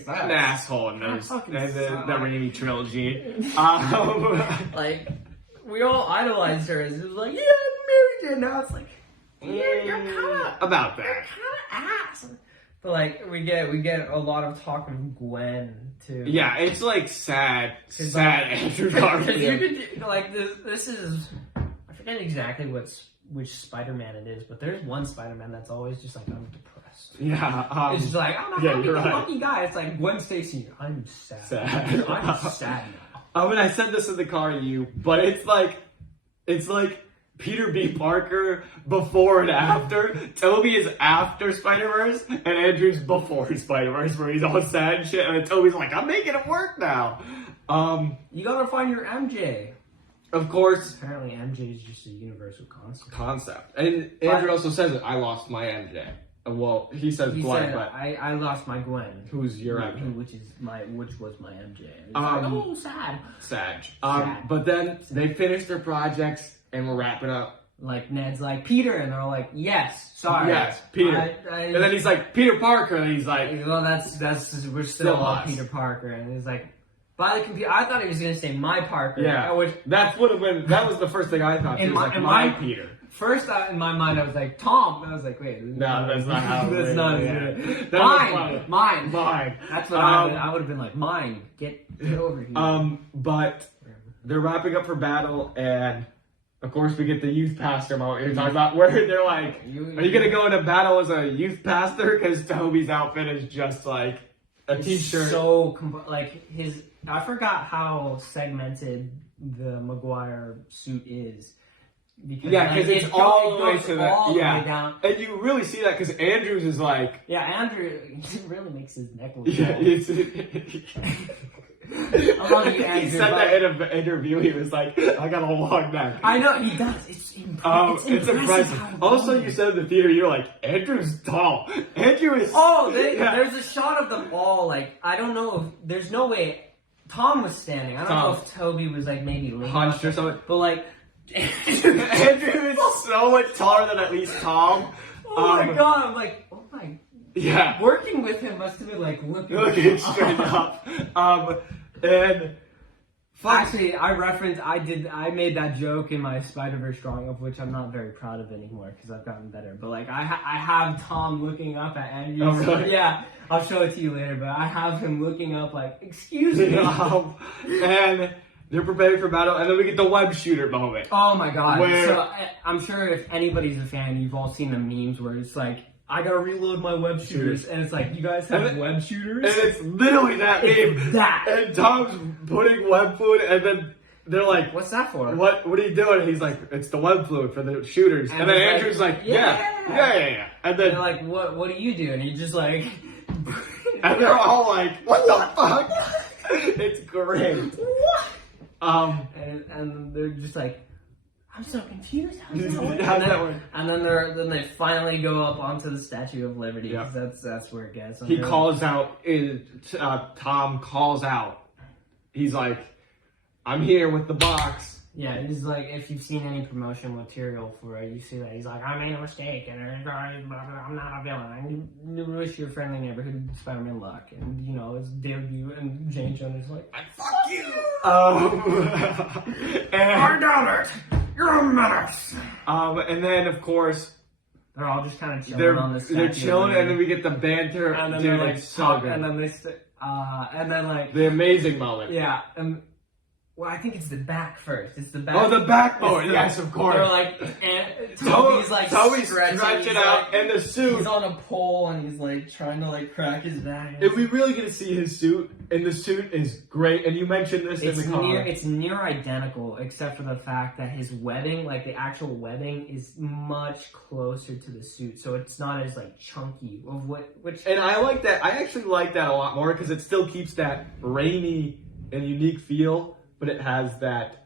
an asshole in those, and the Raimi trilogy. Like, we all idolized her as it was like, yeah, Mary Jane. Now it's like, You're kind of about that. kind of ass. But like we get a lot of talk of Gwen too. Yeah, it's like sad Andrew Garfield. You could like this is I forget exactly which Spider-Man it is, but there's one Spider-Man that's always just like, I'm depressed. Yeah, it's just like, I'm a happy-go-lucky guy. It's like Gwen Stacy. I'm sad. I'm sad now. I mean, I said this in the car to you, but it's like Peter B. Parker before and after. Toby is after Spider-Verse, and Andrew's before Spider-Verse, where he's all sad and shit, and then Toby's like, I'm making it work now. You gotta find your MJ. Of course. Apparently MJ is just a universal concept. And Andrew also says it, I lost my MJ. Well, he says Gwen, but I lost my Gwen. Who's your MJ? Which was my MJ. Oh, sad. Sad. But then they finish their projects and we're wrapping up. Like Ned's like, Peter, and they're all like, yes, sorry. Yes, Peter. And then he's like, Peter Parker, and he's like, well, that's we're still on Peter Parker, and he's like, by the computer. I thought he was gonna say my Parker. Yeah, which that was the first thing I thought. He was like, my Peter. First, in my mind, I was like, Tom. And I was like, wait. No, that's not how it That's not it. Mine. That's what I would have been like, mine. Get over here. But they're wrapping up for battle, and of course we get the youth pastor moment you're talking about, where they're like, are you going to go into battle as a youth pastor? Because Toby's outfit is just like a t-shirt. So, I forgot how segmented the Maguire suit is. Because it's all the way to the way down. And you really see that because Andrews is like... Yeah, Andrew really makes his neck look He said that in an interview. He was like, I got a long neck. I know, he does. It's impressive. Also, you said in the theater, you're like, Andrew's tall. Andrew is... There's a shot of them all, like, I don't know if... There's no way... Tom was standing. I don't know if Toby was, like, maybe hunched or something. But, like... Andrew is so much taller than at least Tom. Oh my god, I'm like, oh my... Yeah. Working with him must have been, like, looking straight up. And... Actually, I made that joke in my Spider-Verse drawing, of which I'm not very proud of anymore, because I've gotten better. But, like, I have Tom looking up at Andrew. Oh, really? Yeah, I'll show it to you later, but I have him looking up like, excuse me. And they're preparing for battle, and then we get the web shooter moment. Oh my god. So, I'm sure if anybody's a fan, you've all seen the memes where it's like, I gotta reload my web shooters, and it's like, you guys have web shooters? And it's literally that meme. That. And Tom's putting web fluid, and then they're like, what's that for? What are you doing? And he's like, it's the web fluid for the shooters. And then Andrew's like, yeah. And then they're like, what do you do? And he's just like... and they're all like, what the fuck? It's great. What? And they're just like, I'm so confused. How's that work? And then they finally go up onto the Statue of Liberty. Yeah. That's where it gets. He calls out. Tom calls out. He's like, "I'm here with the box." Yeah, he's like, if you've seen any promotional material for it, you see that he's like, I made a mistake, and I'm not a villain. I wish your friendly neighborhood Spider-Man luck, and you know, it's debut, and Jane Jones is like, fuck you. I got it. You're a menace. And then of course they're all just kind of chilling on the statue. They're chilling, and then we get the banter, and then dude, they're like, so good. And then and then like the amazing moment. Yeah. Well, I think it's the back first. It's the back. Oh, the back moment. Yes, of course. They're like, and Toby's like stretching out, and the suit. He's on a pole, and he's like trying to like crack his back. If we really get to see his suit, and the suit is great, and you mentioned this in the comic. It's near identical, except for the fact that his webbing, like the actual webbing, is much closer to the suit, so it's not as like chunky. And I like that. I actually like that a lot more because it still keeps that rainy and unique feel. But it has that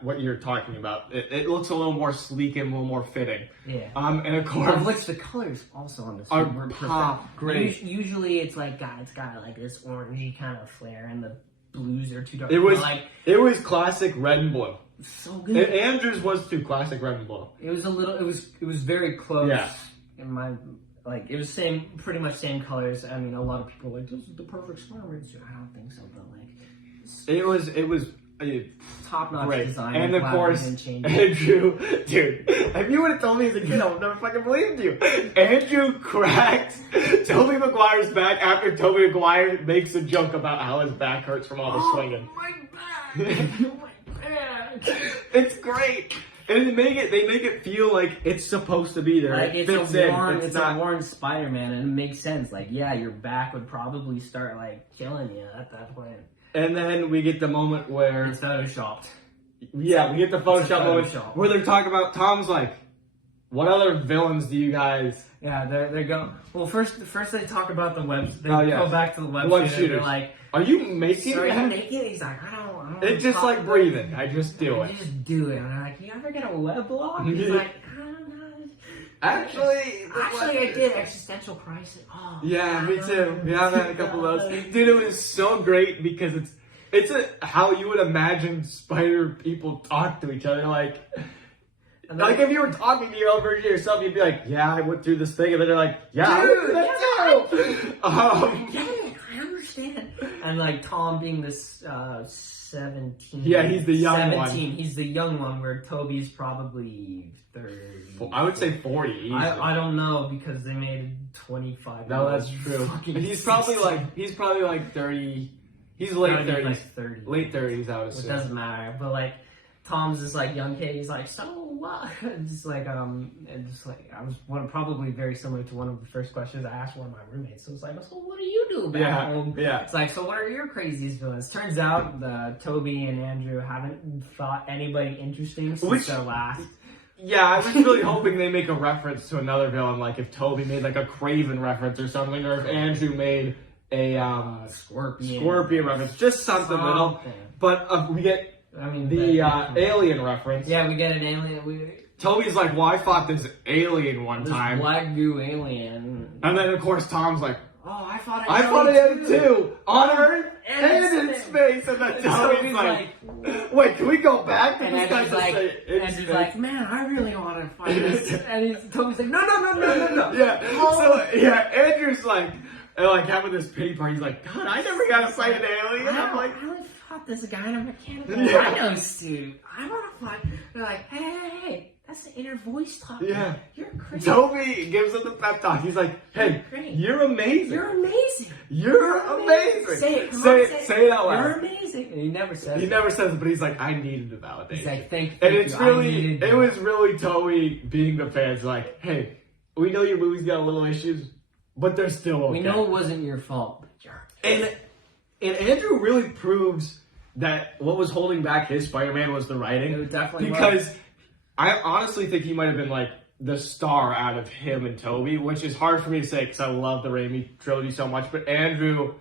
what you're talking about. It looks a little more sleek and a little more fitting. Yeah. And of course, of which the colors also on this are pop great. Usually it's got like this orangey kind of flare, and the blues are too dark. It was classic red and blue. So good. Andrews was too classic red and blue. It was it was very close. Yeah. In my it was pretty much same colors. I mean, a lot of people were like, this is the perfect Spider-Man suit. I don't think so, but like. It was Top-notch great. design. And of course, Andrew, dude, if you would have told me as a kid, I would never fucking believed you. Andrew cracks Tobey Maguire's back after Tobey Maguire makes a joke about how his back hurts from all the swinging. My back! My back! It's great. And they make it feel like it's supposed to be there. Like it it's fits a in. worn Spider-Man, and it makes sense. Like, yeah, your back would probably start like killing you at that point. And then we get the moment where It's photoshopped. Yeah, we get the Photoshop moment where they're talking about. Tom's like, "What other villains do you guys?" Yeah, they're going. Well, first they talk about the web. They go back to the web shooters. shooter. They're like, "Are you making "Are it?" you making it?" He's like, "I don't." It's just like breathing. I just do it. You just do it. And I'm like, "You ever get a web block?" He's like, "I don't know." Actually, I did existential crisis. Oh, yeah, me too. We have had a couple of those. Dude, it was so great because it's how you would imagine spider people talk to each other. Like if you were talking to your own version of yourself, you'd be like, "Yeah, I went through this thing," and then they're like, "Yeah, I went through that too." I understand. And like Tom being this 17. Yeah, he's the young one. He's the young one, where Toby's probably 30. I would say 40. Easily. I don't know, because they made 25. No, that's true. He's probably like 30. He's late 30s. Like 30. Late 30s, I would It say. doesn't matter. But like Tom's this like young kid. He's like, "So what?" Just like and just like I was probably very similar to one of the first questions I asked one of my roommates. So it's like, "So what do you do back home?" Yeah. It's like, "So what are your craziest villains?" Turns out Toby and Andrew haven't thought anybody interesting since their last. Yeah, I was really hoping they make a reference to another villain, like if Toby made like a Craven reference or something, or if Andrew made a Scorpion reference, just something little. But we get the alien reference. Yeah, we get an alien. Toby's like, "Well, I fought this alien one this time." Black goo alien. And then of course Tom's like, "Oh, I fought an alien too on Earth and in space." And then Toby's like, "Wait, can we go back?" And Andrew's like, "Man, I really want to fight this." And Toby's like, "No." Yeah. So Andrew's like having this pity party. He's like, "God, I never got to fight an alien." I'm like, "I only fought this guy in a mechanical rhino suit. I want to fight." They're like, hey, that's the inner voice talking. Yeah. You're crazy. Toby gives him the pep talk. He's like, "Hey, you're amazing. You're amazing. You're amazing." Say it. Say it out loud. You're amazing. And he never says it. He never says it, but he's like, "I needed the validation." He's like, thank and you. It's really, it was really Toby being the fans like, "Hey, we know your movie's got little issues, but they're still okay. We know it wasn't your fault, but you're And Andrew really proves that what was holding back his Spider-Man was the writing. It definitely because I honestly think he might have been like the star out of him and Toby, which is hard for me to say because I love the Raimi trilogy so much. But Andrew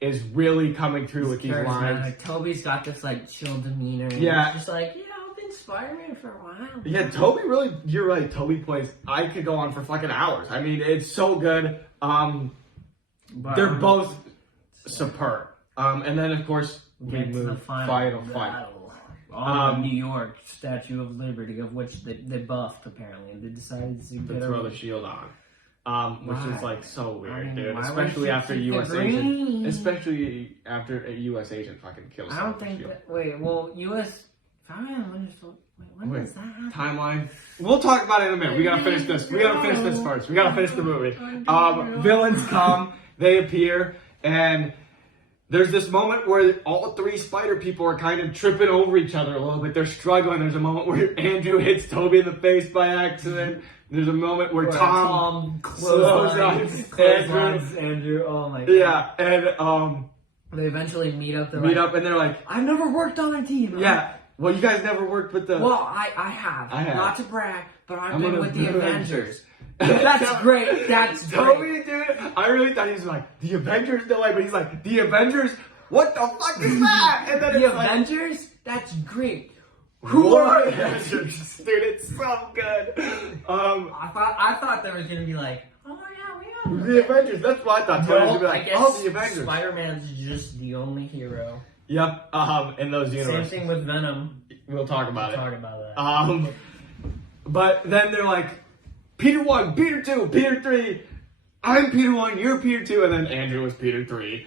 is really coming through with these lines. Like, Toby's got this like chill demeanor. Yeah, just like, I've been Spider-Man for a while. Yeah, Toby really. You're right. Toby plays. I could go on for fucking hours. I mean, it's so good. They're both superb. And then of course we get to move the final fight. New York Statue of Liberty, of which they buffed apparently, and they decided to throw the shield on, which is like so weird, dude. Especially after a U.S. agent, especially after a U.S. agent fucking kills. I don't think that. Wait, well, U.S. When does that happen? Timeline. We'll talk about it in a minute. We gotta finish this. We gotta finish this first. We gotta finish the movie. Villains come, they appear, and there's this moment where all three spider people are kind of tripping over each other a little bit. They're struggling. There's a moment where Andrew hits Toby in the face by accident. There's a moment where Tom clotheslines Andrew. Oh my god. Yeah, and they eventually meet up. And they're like, "I've never worked on a team." Yeah. Well, you guys never worked with the... Well, I have. Not to brag, but I've been with the Avengers. That's great. That's Toby, dude. I really thought he was like, the Avengers? No way. But he's like, the Avengers? What the fuck is that? And then the Avengers? Like, that's great. Who are the Avengers? Dude, it's so good. I thought there was going to be like, oh yeah, we have the Avengers. That's what I thought. So no, be like, the Avengers. Spider-Man's just the only hero. Yep, in those universes. Same thing with Venom. We'll talk about that. But then they're like, Peter 1, Peter 2, Peter 3. I'm Peter 1, you're Peter 2, and then Andrew was Peter 3.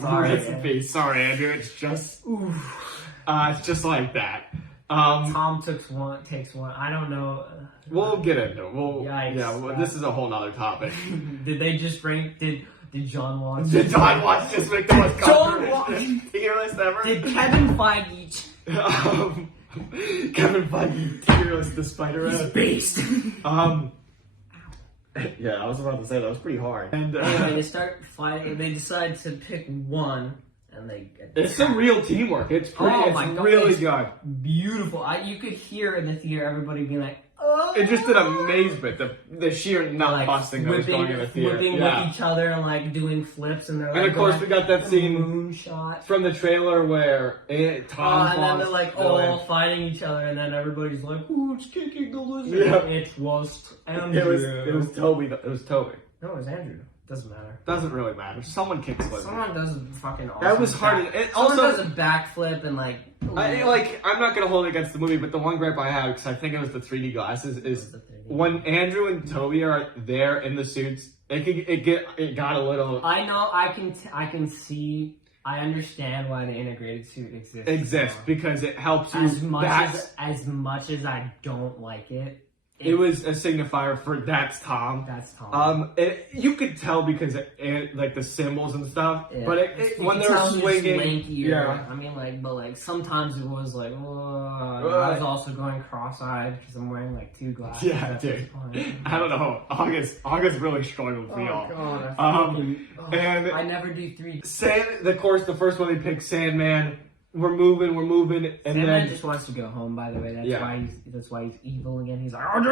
Sorry, Sorry, Andrew. It's just... Oof. It's just like that. Tom takes one. I don't know. We'll get into it. Yikes, This is a whole nother topic. Did they just rank? Did John Watts? Did John Watts just make the most John Watts tier list ever? Did Kevin Feige? Kevin Feige tier list the Spider-Man. Beast. Yeah, I was about to say that was pretty hard. And anyway, they start fighting. They decide to pick one, and they. It's some real teamwork. It's pretty. Oh it's my God, really it's good. Beautiful. You could hear in the theater everybody being like, "Oh!" It's just an amazement. The sheer nut like busting that was going in the theater. Flipping with each other and like doing flips, and they're like. And of course, we got that scene moonshot from the trailer where Tom. And then they're like all fighting each other, and then everybody's like, "Who's kicking the lizard?" Yeah. It was Andrew. It was Toby. It was Toby. No, it was Andrew. Doesn't matter. Doesn't really matter. Someone kicks lizard. Someone does a fucking awesome. That was hard. Someone does a backflip and like. I'm not gonna hold it against the movie, but the one gripe I have, because I think it was the 3D glasses, is when Andrew and Toby are there in the suits, it got a little. I know. I can see. I understand why the integrated suit exists. Because it helps you. As much as I don't like it. It was a signifier for that's Tom. That's Tom. You could tell because like the symbols and stuff, yeah. but when they're swinging, yeah. I mean, but sometimes it was like, whoa. I was also going cross-eyed because I'm wearing like two glasses. Yeah, dude. I don't know. August really struggled for y'all. God, and I never do 3D. Of course, the first one they picked, Sandman. We're moving, and Sandman then just wants to go home. By the way, that's why he's evil again. He's like, for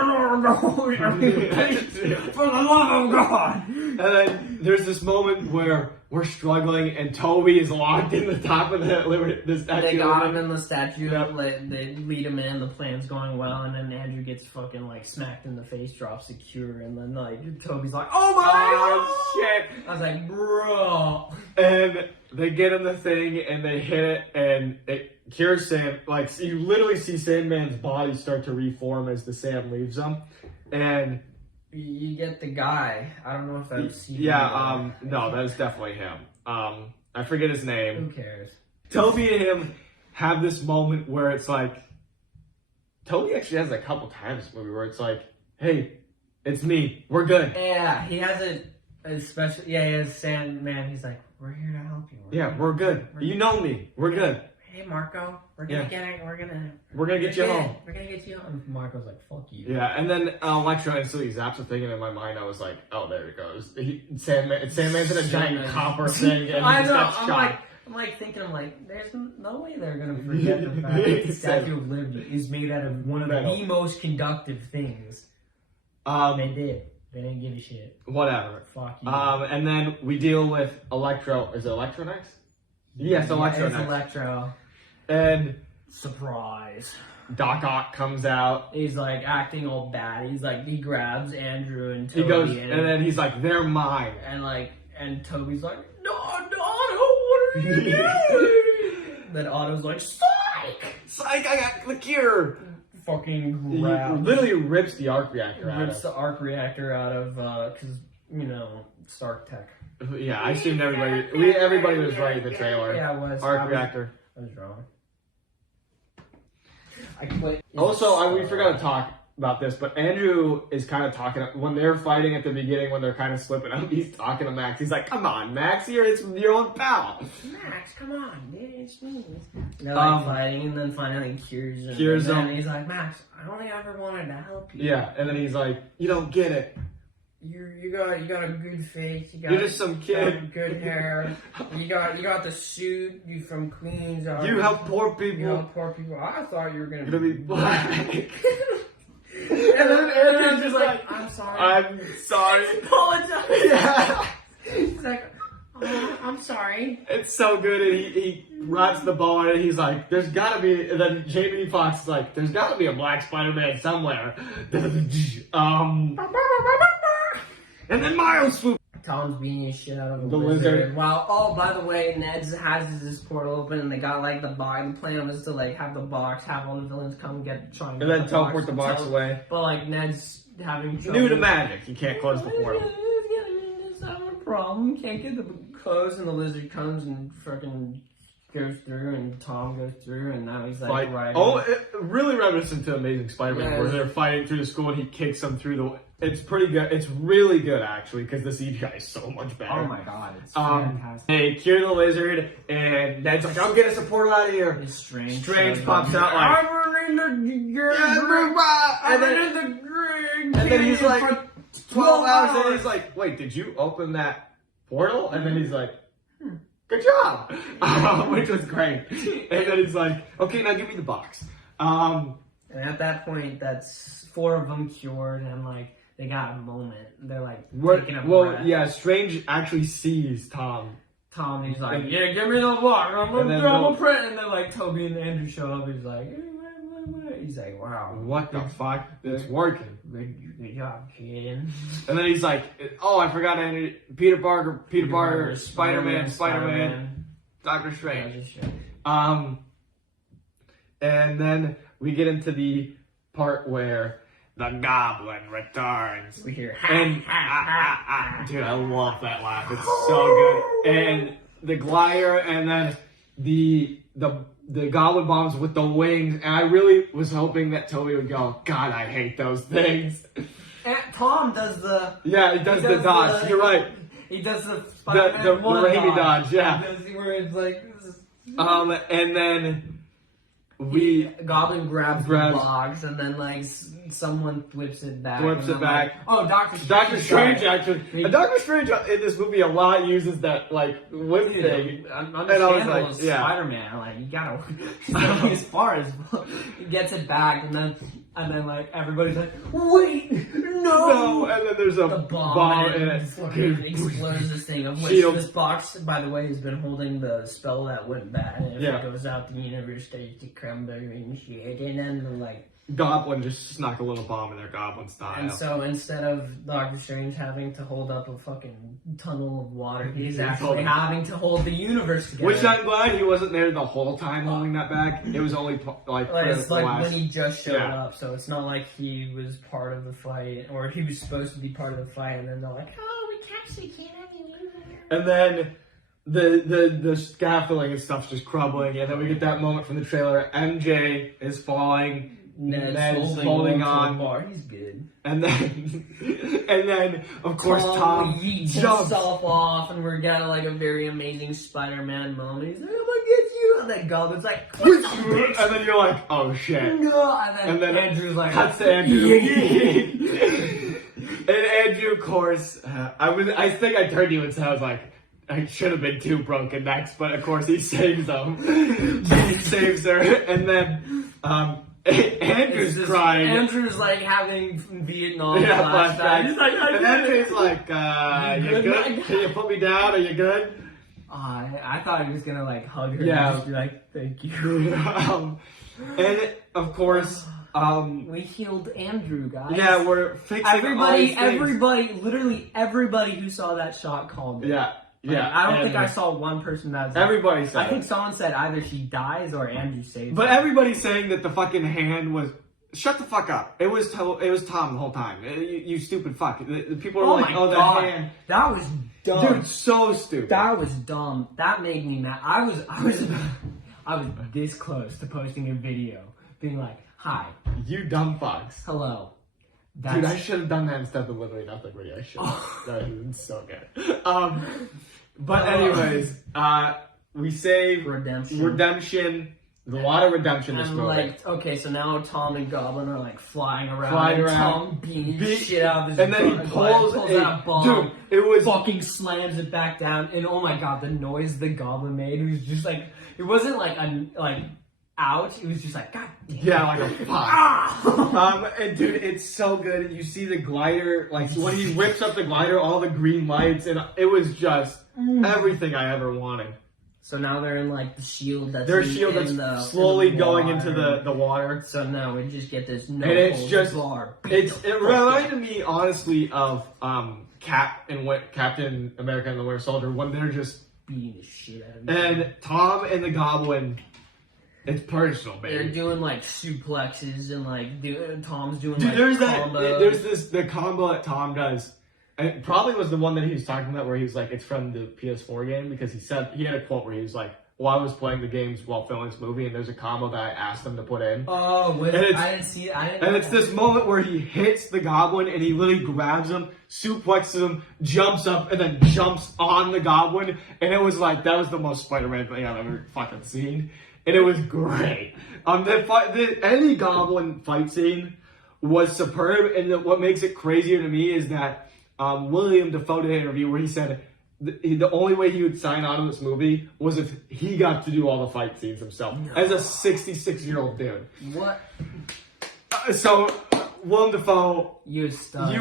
the love of God. And then there's this moment where we're struggling, and Toby is locked in the top of the statue. They got him in the statue. They lead him in. The plan's going well, and then Andrew gets fucking like smacked in the face, drops the cure, and then like Toby's like, "Oh my God, shit!" I was like, "Bro!" And they get him the thing, and they hit it, and it cures Sam. Like you literally see Sandman's body start to reform as the sand leaves him, and. You get the guy. I don't know if that's no, that's definitely him. I forget his name. Who cares? Toby and him have this moment where it's like Toby actually has a couple times in the movie where it's like, hey, it's me. We're good. Yeah, he has a special he has Sandman, he's like, we're here to help you. We're good. You know me. We're good. Hey Marco, we're gonna get you home. We're gonna get you home. Marco's like, fuck you. Yeah, and then Electro instantly zaps the thing, and in my mind I was like, oh, there it goes. Sandman's in a giant copper thing, and I he know. got shot. I'm like thinking, there's no way they're gonna forget the fact that the Statue of Liberty is made out of one of the most conductive things. They did. They didn't give a shit. Whatever. Fuck you. And then we deal with Electro. Is it Electro next? Yes, Electro next. Electro. And surprise. Doc Ock comes out. He's like acting all bad. He's like, he grabs Andrew and Toby. He goes, and then he's like, they're mine. And Toby's like, no, Otto, what are you doing? Then Otto's like, psych, I got the cure. Fucking grabs. He literally rips the arc reactor out. Rips the arc reactor out of, because, Stark Tech. Yeah, I assumed everybody was right in the trailer. Yeah, it was. Arc reactor. I was wrong. I quit. Also, we forgot to talk about this, but Andrew is kind of talking, when they're fighting at the beginning, when they're kind of slipping up, he's talking to Max. He's like, come on, Max, it's your own pal. Max, come on, dude, it's me. They're like fighting, and then finally cures him. And he's like, Max, I only ever wanted to help you. Yeah, and then he's like, you don't get it. You got a good face. You're just some kid. Good hair. You got the suit. You from Queens. You help poor people. You help poor people. I thought you were gonna be black. And then Andrew's just like, I'm sorry. Apologize. Yeah. He's like, oh, I'm sorry. It's so good, and he wraps the ball in, and he's like, there's gotta be, and then Jamie Foxx is like, there's gotta be a black Spider-Man somewhere. And then Miles swoop. Tom's beating his shit out of the lizard. Wow. Oh, by the way, Ned's has this portal open, and they got like the box. The plan was to like have the box, have all the villains come try and then teleport the box away. But like Ned's having trouble. New to magic, you can't close the portal. He's having a problem. Can't get the clothes, and the lizard comes and freaking goes through and Tom goes through and now he's like riding. Oh, really reminiscent to Amazing Spider-Man where they're fighting through the school and he kicks them through the... It's pretty good. It's really good, actually, because the CGI is so much better. Oh my god, it's fantastic. They cure the lizard, and Ned's like, I'm getting some portal out of here. It's Strange. Strange pops out like... And then he's like, 12 hours, and he's like, wait, did you open that portal? And then he's like, good job! Which was great. And then he's like, okay, now give me the box. And at that point, that's 4 of them cured, and like, they got a moment. They're like taking a breath. Yeah, Strange actually sees Tom. He's like, yeah, give me the box. I'm gonna print. And then like Toby and Andrew show up. He's like, he's like, wow, what the fuck? It's working. Good job, kid. And then he's like, oh, I forgot Peter Parker, Spider-Man, Dr.Strange. And then we get into the part where the Goblin Returns. We hear, dude, I love that laugh. It's so good. And the glider, and then the Goblin bombs with the wings. And I really was hoping that Toby would go, God, I hate those things. And Tom does the... Yeah, he does the dodge. You're right. He does the the Raimi dodge, yeah. He does where it's like... And then... Goblin grabs the box, and then like someone flips it back. Like, oh, Dr. Strange actually. Dr. Strange in this movie a lot uses that like whip thing. And I was like, Spider-Man, like you gotta as far as he gets it back, and then like everybody's like, wait, no, and then there's a bomb and it fucking explodes this thing. Of which this box, by the way, has been holding the spell that went bad, and if it goes out, the universe starts to crumble and shit, and then like Goblin just snuck a little bomb in their Goblin style. And so instead of Doctor Strange having to hold up a fucking tunnel of water, he's actually having to hold the universe together. Which I'm glad he wasn't there the whole time holding that back. It was only like it's like when he just showed up, so it's not like he was part of the fight, or he was supposed to be part of the fight, and then they're like, oh, we actually can't have you there. And then the scaffolding and stuff's just crumbling, and then we get that moment from the trailer. MJ is falling. Ned's holding on. Bar. He's good. And then, of course, Tom jumps himself off, and we're getting like a very amazing Spider-Man moment. He's like, "I'm gonna get you," and then Goblin's like, and then you're like, "Oh shit!" No, and then Andrew's like, cuts to Andrew. And Andrew, of course, I think I turned to you and said, I was like, I should have been 2 broken necks, but of course he saves them. He saves her, and then Andrew's crying. Andrew's like having Vietnam flashbacks. He's like, and Andrew's like, you good? Can you put me down? Are you good? I thought he was gonna like hug her and just be like, thank you. And of course, we healed Andrew, guys. Yeah, we're fixing everybody, literally everybody who saw that shot called it. Yeah. Yeah, I don't think I saw one person that was everybody said I think someone said either she dies or Andrew saves But her. everybody's saying that the fucking hand was... Shut the fuck up. It was Tom the whole time. You stupid fuck. The people are like, oh, God. the hand. That was dumb. Dude, so stupid. That was dumb. That made me mad. I was this close to posting a video being like, hi. You dumb fucks. Hello. Dude, I should have done that instead of literally nothing video. I should have. That would have been so good. But anyways, we save redemption. There's a lot of redemption this movie. Like, okay, so now Tom and Goblin are like flying around. Tom beating shit out of his and then he pulls out a bomb. Dude, it was fucking slams it back down. And oh my god, the noise the Goblin made was just like, it wasn't like out. It was just like, god damn. Yeah, like a fuck. And dude, it's so good. You see the glider, like when he rips up the glider, all the green lights, and it was just everything I ever wanted. So now they're in like the shield that's slowly going into the water. So now we just get this and it's just it reminded me honestly of Captain America and the Winter Soldier when they're just beating the shit out of him. And Tom and the Goblin. It's personal, baby. They're doing like suplexes and like Tom's doing there's the combo that Tom does. And it probably was the one that he was talking about where he was like, it's from the PS4 game because he said he had a quote where he was like, while I was playing the games while filming this movie, and there's a combo that I asked them to put in. Oh, I didn't see it. And it's this moment where he hits the goblin and he literally grabs him, suplexes him, jumps up, and then jumps on the goblin. And it was like, that was the most Spider-Man thing I've ever fucking seen. And it was great. Any goblin fight scene was superb. And what makes it crazier to me is that Willem Defoe did an interview where he said, the only way he would sign on to this movie was if he got to do all the fight scenes himself. No. As a 66-year-old dude. What? So, Willem Defoe, you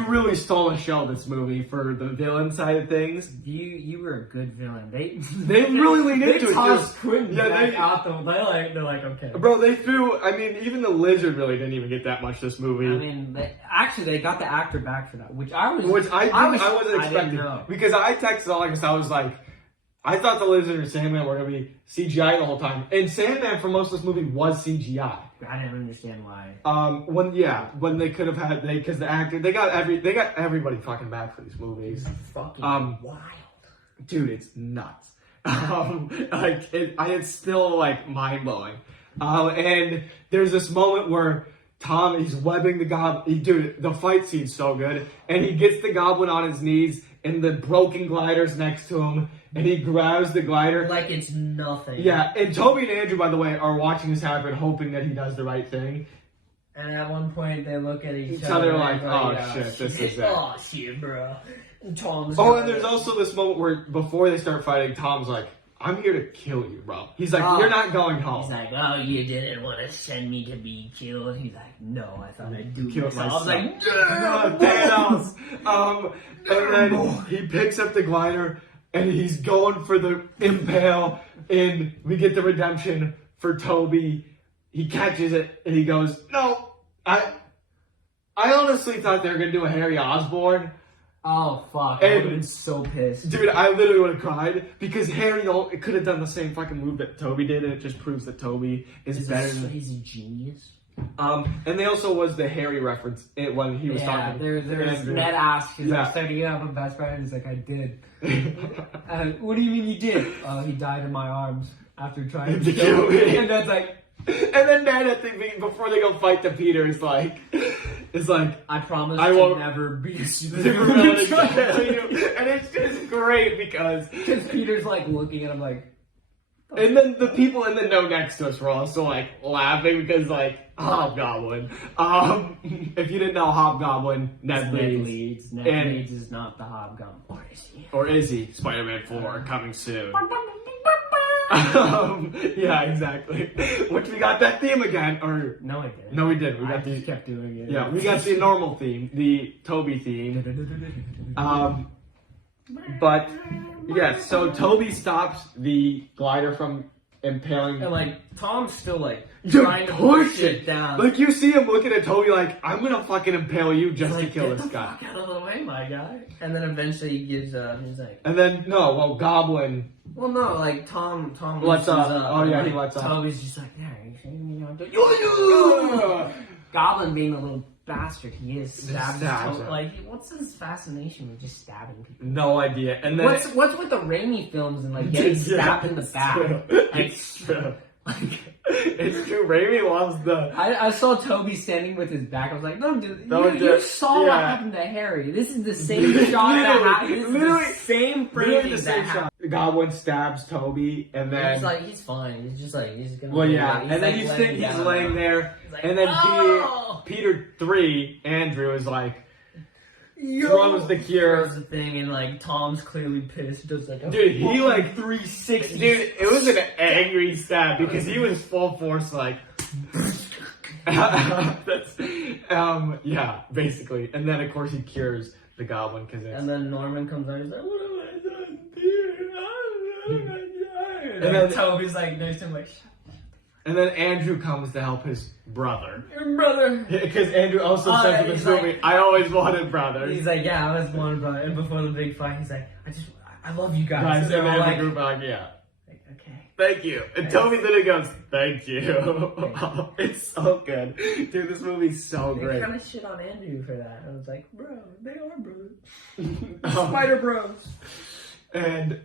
really stole the show this movie for the villain side of things. You were a good villain. They really leaned into it. They tossed Quentin back out though. They're like, okay. Bro, they threw, even the Lizard really didn't even get that much this movie. They got the actor back for that, which I wasn't expecting. Because I texted Alex, I was like, I thought the Lizard and Sandman were going to be CGI the whole time. And Sandman for most of this movie was CGI. I didn't understand why. When they could have had, because the actor, they got everybody fucking back for these movies. It's fucking wild. Dude, it's nuts. It's still mind blowing. And there's this moment where Tom, he's webbing the goblin. Dude, the fight scene's so good. And he gets the goblin on his knees, and the broken glider's next to him, and he grabs the glider. Like it's nothing. Yeah, and Toby and Andrew, by the way, are watching this happen, hoping that he does the right thing. And at one point, they look at each other like, oh shit, this is it. Oh shit, bro. And Tom's and there's also this moment where, before they start fighting, Tom's like, I'm here to kill you, bro. He's like, you're not going home. He's like, oh, you didn't want to send me to be killed. He's like, no, I thought I'd do kill myself. I was like, Thanos. And then he picks up the glider and he's going for the impale, and we get the redemption for Toby. He catches it and he goes, no, I honestly thought they were gonna do a Harry Osborn. Oh fuck! I would have been so pissed, dude. I literally would have cried because Harry could have done the same fucking move that Toby did, and it just proves that Toby is better. He's a genius. And there also was the Harry reference when he was talking. There's Ned asked, he's like, so do you have a best friend? He's like, I did. What do you mean you did? He died in my arms after trying to kill me. And Ned's like, and then Ned before they go fight the Peter is like, I promise I won't never be a supervillain again. And it's just great because Peter's like looking at him like. And then the people in the know next to us were also like laughing because Hobgoblin. If you didn't know Hobgoblin, Ned Leeds. Ned Leeds is not the Hobgoblin. Or is he? Spider-Man 4 coming soon. Yeah, exactly. Which we got that theme again, or no, we didn't. No, we did. We kept doing it. Yeah, we got the normal theme, the Toby theme. But yeah, so Toby stops the glider from impaling. And Tom's still trying to push it down. You see him looking at Toby like, I'm gonna fucking impale you just to kill this guy. Fuck out of the way, my guy. And then eventually he gives up. He's like. And then Goblin. Well, no, Tom lets up. Oh yeah, he lets up. Toby's just like, yeah, Goblin being a little bastard, he is stabbing. What's his fascination with just stabbing people? No idea. And then what's with the Raimi films and getting stabbed in the back? It's true. It's true. Raimi loves the. I saw Toby standing with his back. I was like, no, dude, you saw what happened to Harry. This is the same shot that happened. Literally, same framing the same shot. The Goblin stabs Toby, and then he's like, he's fine. He's just he's gonna. Well, yeah, and then he's laying there, and then Peter 3, Andrew is like. Throws the cure. Throws the thing, and Tom's clearly pissed. Just dude, he 360. Dude, it was an angry stab because he was full force that's yeah, basically. And then of course he cures the Goblin and then Norman comes out. He's like, "What have I done, Peter? And then Toby's next to him and then Andrew comes to help his brother. Your brother. Because Andrew also says in this movie, I always wanted brothers. He's like, yeah, I always wanted brothers. And before the big fight, he's like, I love you guys. And they have a group yeah. Okay. Thank you. And Toby then goes, thank you. It's so good. Dude, this movie's so great. They kind of shit on Andrew for that. I was like, bro, they are brothers. Spider bros. And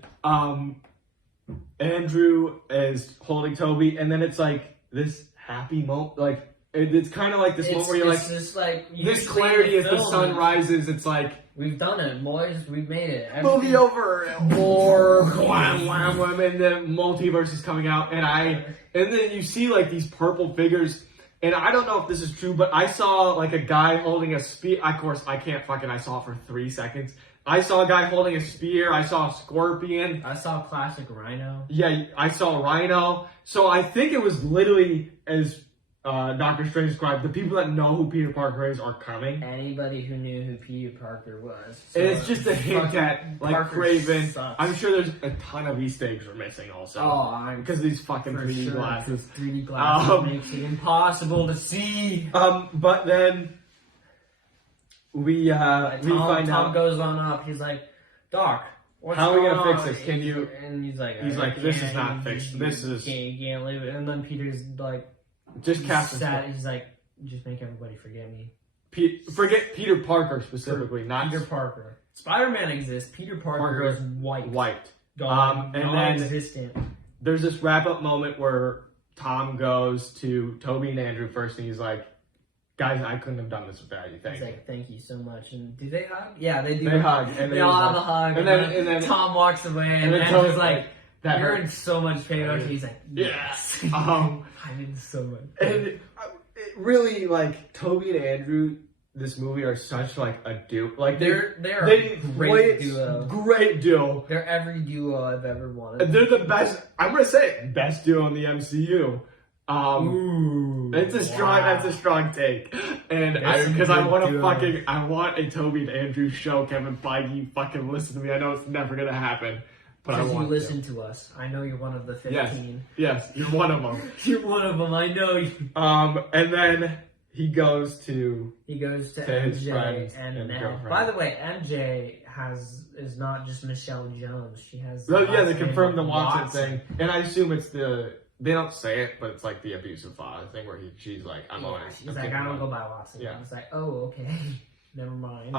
Andrew is holding Toby, and then it's like this happy moment, like it's kind of like this moment where you're like, just like this clarity as the sun rises. It's like we've done it, boys. We've made it. Movie over. More wham, wham, wham, and the multiverse is coming out, and then you see like these purple figures, and I don't know if this is true, but I saw like a guy holding a spear. Of course, I saw it for 3 seconds. I saw a guy holding a spear. I saw a scorpion. I saw a classic Rhino. Yeah, I saw a Rhino. So I think it was literally, as Dr. Strange described, the people that know who Peter Parker is are coming. Anybody who knew who Peter Parker was. So and it's just a hint at, like, Parker Craven. Sucks. I'm sure there's a ton of Easter eggs we're missing also. Oh, because of these fucking 3D glasses. 3D glasses makes it impossible to see. But then we find out. Tom goes on up. He's like, Doc, how are we gonna fix this? Can you? And he's like, this is not fixed. This is. You can't leave it. And then Peter's like, just cast. He's like, just make everybody forget me. Forget Peter Parker specifically, not Peter Parker. Spider-Man exists. Peter Parker is white. And then non-existent. There's this wrap-up moment where Tom goes to Toby and Andrew first, and he's like, guys, I couldn't have done this without you. He's like, thank you so much. And do they hug? Yeah, they do. They hug. And they all have a hug. And then Tom walks away, and then Andrew's like, you're in so much pain. And he's like, yes. I'm in so much pain. And it really, like, Toby and Andrew, this movie are such, like, a duo. Like, they're a great duo. Great duo. They're every duo I've ever wanted. They're the best, I'm going to say it, best duo in the MCU. That's a strong take, and because I want a Toby and Andrew show. Kevin Feige, fucking listen to me. I know it's never gonna happen, but I want you listen to us. I know you're one of the 15. Yes, you're one of them. You're one of them. I know you. And then he goes to his friends and Ned. By the way, MJ is not just Michelle Jones. She has. They confirmed the Watson thing, and I assume it's the. They don't say it, but it's like the abusive father thing where she's like, I'm always. She's like, I don't go by Watson. Yeah. It's like, oh, okay. Never mind.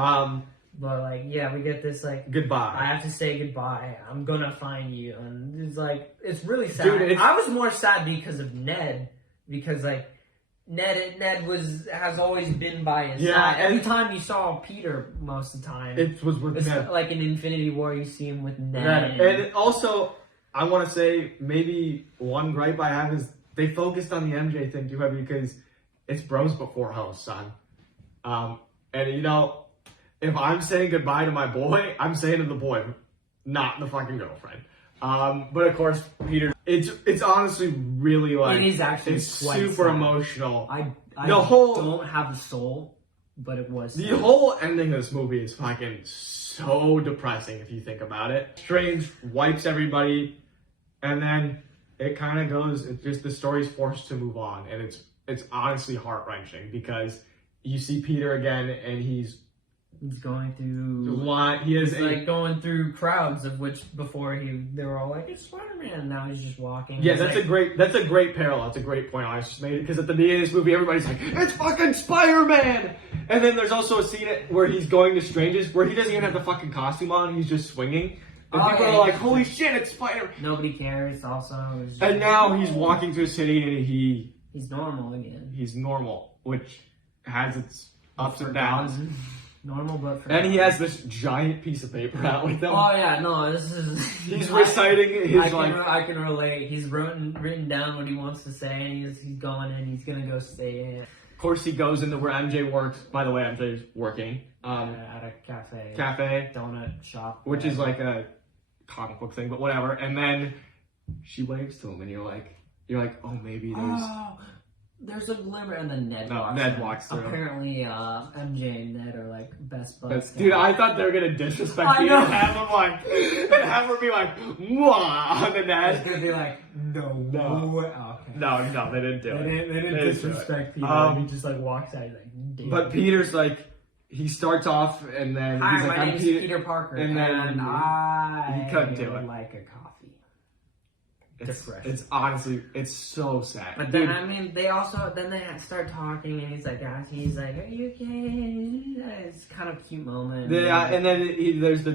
But like, yeah, we get this like, goodbye. I have to say goodbye. I'm gonna find you. And it's like, it's really sad. Dude, I was more sad because of Ned. Because like, Ned has always been by his side. Every time you saw Peter, most of the time. It was with Ned. Like in Infinity War, you see him with Ned. And also, I want to say maybe one gripe I have is they focused on the MJ thing too heavy because it's bros before hoes, son. And you know, if I'm saying goodbye to my boy, I'm saying to the boy, not the fucking girlfriend. But of course, Peter, it's honestly really like it is actually super emotional. I don't have the soul, but it was the whole ending of this movie is fucking so depressing if you think about it. Strange wipes everybody. And then it kind of goes, it's just the story's forced to move on. And it's honestly heart-wrenching because you see Peter again and he's going through like going through crowds of which before they were all like, it's Spider-Man. Now he's just walking. Yeah, that's a great parallel. That's a great point I just made it because at the beginning of this movie everybody's like, it's fucking Spider-Man! And then there's also a scene where he's going to Strange's where he doesn't even have the fucking costume on, he's just swinging. And people are like, holy shit, it's Spider-Man. Nobody cares, also. And now he's walking through the city and he's normal again. He's normal, which has its ups and downs. Normal, but for and he has this giant piece of paper out with him. Oh, yeah, no, this is... He's reciting his, I can relate. He's written down what he wants to say, and he's going in, he's gonna go stay in. Of course, he goes into where MJ works. By the way, MJ's working. At a cafe. Donut shop. Which is like a comic book thing, but whatever. And then she waves to him, and you're like, oh, maybe there's a glimmer, and then Ned walks through. Apparently, MJ and Ned are like best buds. Dude, I thought they were gonna disrespect Peter and have her be like, mwah, on the Ned. It's gonna be like, no. Oh, okay. No, they didn't do it. They didn't disrespect Peter. He just like walks out, he's like, damn. But Peter's like, he starts off, and then hi, he's like, my name is Peter Parker, and then I he couldn't do it. Like a coffee. It's honestly, it's so sad. But then, I mean, they start talking, and he's like, are you okay? It's kind of a cute moment. Yeah, and then there's the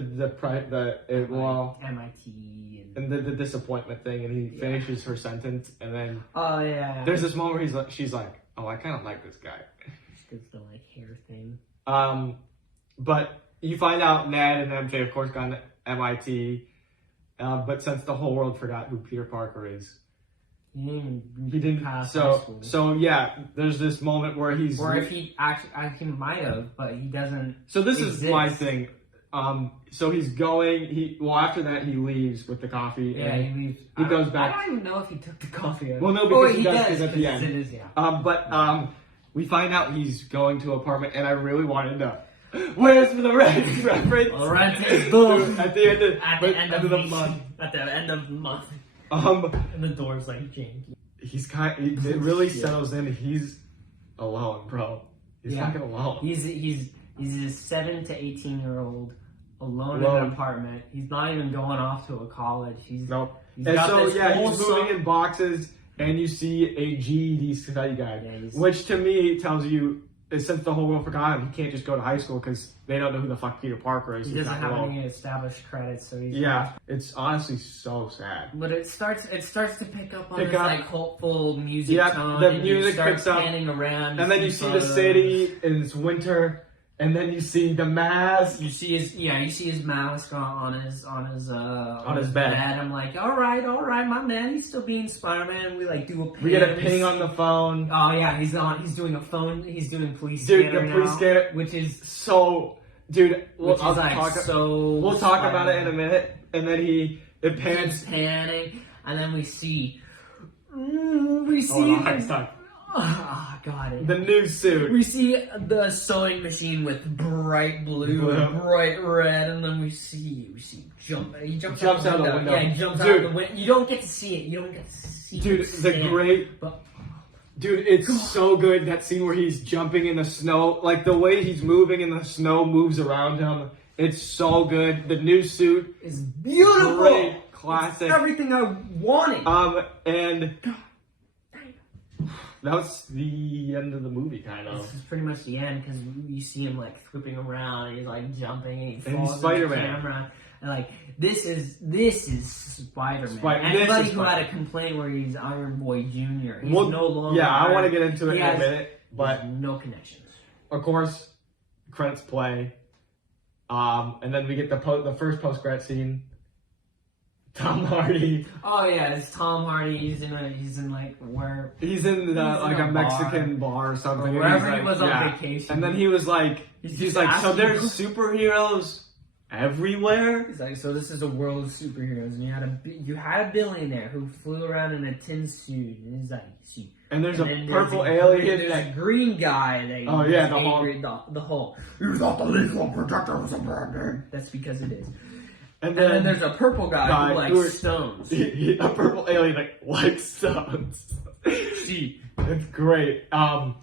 MIT. and the disappointment thing, and he finishes her sentence, and then oh yeah, there's this moment where she's like, oh, I kind of like this guy. It's the like hair thing. But you find out Ned and MJ, of course, gone to MIT, but since the whole world forgot who Peter Parker is, he didn't pass high school. So yeah, there's this moment where he's, or if he actually might have, but he doesn't. So this is my thing. So he's going. After that he leaves with the coffee. Yeah, and he leaves. He goes back. I don't even know if he took the coffee. Well, no, because he does. Because at the end. end. It is, yeah. But we find out he's going to an apartment, and I really want to know. Where's the rent reference? The rent is due at the end of the month. At the end of the month. And the door's like janky. It really settles in. He's alone, bro. He's fucking alone. He's a 7 to 18-year-old alone in an apartment. He's not even going off to a college. He's moving in boxes, and you see a GED study guide, which to me tells you, since the whole world forgot him, he can't just go to high school because they don't know who the fuck Peter Parker is. He doesn't have any established credits, so he's it's honestly so sad. But it starts to pick up on this like hopeful music tone. The music picks up, around, and then you see the city, and it's winter. And then you see the mask. You see his mask on his bed. I'm like, all right, my man, he's still being Spider-Man. We like do a ping. We get a ping on the phone. Oh yeah, he's doing a phone. He's doing police scanner. The police scanner, which is so, dude. We'll talk about it in a minute. And then it pans, panning, and then we see. Oh, God. The new suit. We see the sewing machine with bright blue and bright red, and then he jumps out the window. Yeah, he jumps out the window. You don't get to see it. Dude, it's so good, that scene where he's jumping in the snow. Like, the way he's moving and the snow moves around him. It's so good. The new suit is beautiful. Great, classic. It's everything I wanted. And that was the end of the movie, kind of. This is pretty much the end, because you see him like flipping around, and he's like jumping, and he falls he's Spider-Man. In the camera. And like this is Spider-Man. Anybody who had a complaint where he's Iron Boy Jr., he's no longer. Yeah, I want to get into it in a minute, but no connections. Of course, credits play, and then we get the first post-credit scene. Tom Hardy. Oh yeah, it's Tom Hardy. He's in like a Mexican bar or something. Or wherever he was on vacation. And then he was like, he's like, so there's superheroes everywhere. He's like, so this is a world of superheroes, and you had a billionaire who flew around in a tin suit, and he's like, see. And there's a purple alien. There's a green guy. The Hulk. You thought the lethal projector was a bad name. That's because it is. And then there's a purple guy who likes stones. A purple alien likes stones. See, it's great. And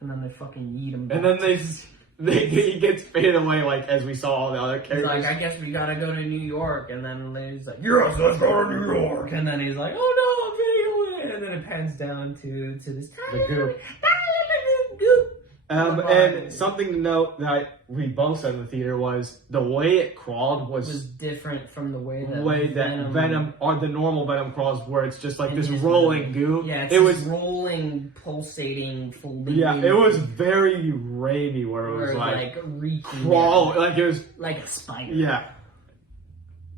then they fucking eat him. And then he gets faded away, like as we saw all the other characters. He's like, I guess we gotta go to New York. And then he's like, yes, let's go to New York. And then he's like, oh no, I'm getting away. And then it pans down to this the goop. Goop. And something to note that we both said in the theater was the way it crawled was different from the way that Venom or the normal Venom crawls, where it's just like this rolling goo. Yeah, it was rolling, pulsating, folding. Yeah, it was very Raimi, where it was like crawl, like it was like a spider. Yeah,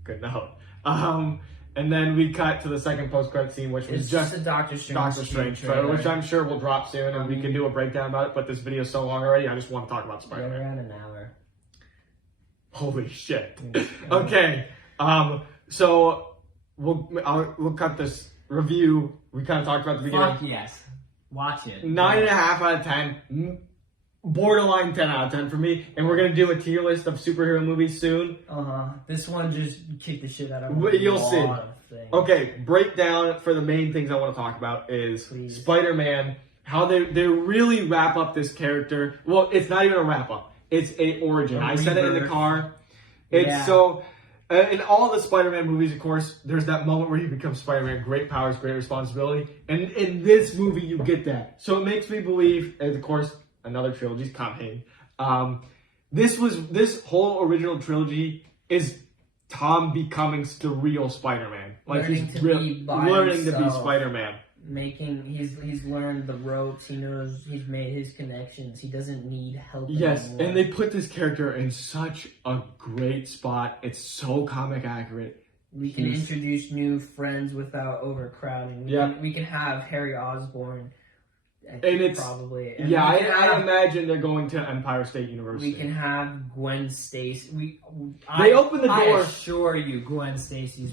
good note. And then we cut to the second post-credit scene, which was just a Dr. Strange trailer, which I'm sure will drop soon, and we can do a breakdown about it. But this video is so long already, I just want to talk about Spider-Man. Yeah, we're at an hour. Holy shit. Okay, so we'll cut this review. We kind of talked about the beginning. Fuck yes, watch it. 9.5 out of 10. Borderline 10 out of 10 for me, and we're gonna do a tier list of superhero movies soon. This one just kicked the shit out of me. You'll see. Okay, breakdown for the main things I want to talk about is Spider-Man. How they really wrap up this character. Well, it's not even a wrap up. It's a origin. I said it in the car. It's so. In all the Spider-Man movies, of course, there's that moment where he becomes Spider-Man. Great powers, great responsibility. And in this movie, you get that. So it makes me believe, and of course, another trilogy's coming. This whole original trilogy is Tom becoming the real Spider-Man. Like learning he's to be by learning to be himself. Spider-Man. He's learned the ropes. He knows, he's made his connections. He doesn't need help Yes, anymore. and they put this character in such a great spot. It's so comic accurate. We can introduce new friends without overcrowding. We can have Harry Osborn. And it's probably. And I imagine they're going to Empire State University. We can have Gwen Stacy. They open the door. I assure you, Gwen Stacy's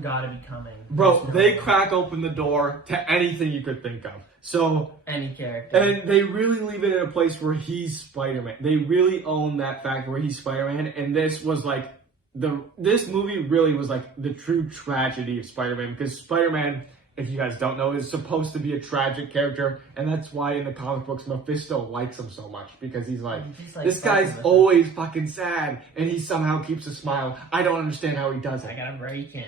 gotta be coming. Bro, they crack open the door to anything you could think of. So any character. And they really leave it in a place where he's Spider-Man. They really own that fact where he's Spider-Man. And this was like this movie really was like the true tragedy of Spider-Man, because Spider-Man, if you guys don't know, is supposed to be a tragic character, and that's why in the comic books Mephisto likes him so much, because he's like this guy's always fucking sad, and he somehow keeps a smile. I don't understand how he does it. I gotta break him.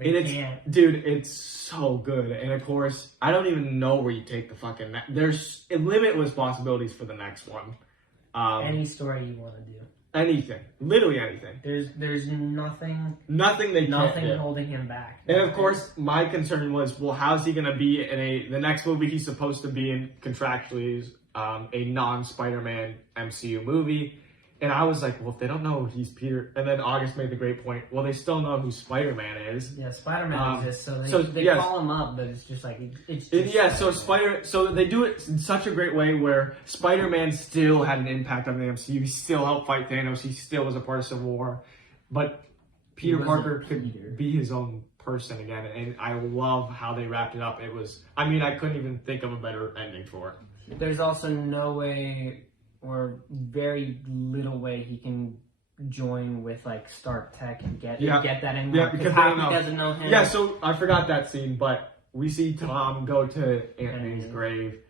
Dude, it's so good, and of course, I don't even know where you take the fucking. There's limitless possibilities for the next one. Any story you want to do. Anything, literally anything. There's nothing holding him back. And of course, my concern was, well, how's he gonna be in the next movie he's supposed to be in contractually is a non-Spider-Man MCU movie, and I was like, well, if they don't know he's Peter, and then August made the great point, well, they still know who Spider-Man is. Yeah, Spider-Man exists, so they call him up, but it's just like it's just so they do it in such a great way where Spider-Man still had an impact on the MCU. He still helped fight Thanos. He still was a part of Civil War, but Peter Parker could be his own person again, and I love how they wrapped it up. I couldn't even think of a better ending for it. There's also no way, or very little way, he can join with like Stark Tech and get that anymore. Yeah, because Happy doesn't know him. Yeah, so I forgot that scene, but we see Tom go to Aunt May's grave,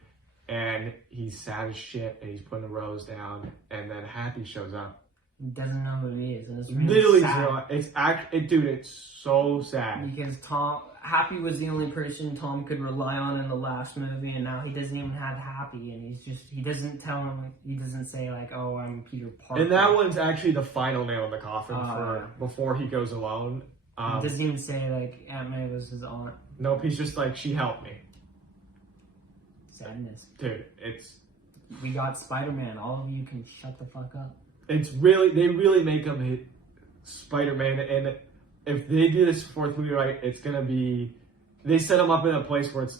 and he's sad as shit, and he's putting the rose down, and then Happy shows up. He doesn't know who he is, and it's really literally sad. It's so sad. Because Happy was the only person Tom could rely on in the last movie, and now he doesn't even have Happy, and he doesn't say like, oh, I'm Peter Parker. And that one's actually the final nail in the coffin before he goes alone. He doesn't even say like Aunt May was his aunt. Nope, he's just like, she helped me. Sadness. Dude, we got Spider-Man. All of you can shut the fuck up. They really make him hit Spider-Man, and if they do this fourth movie right, it's gonna be. They set him up in a place where it's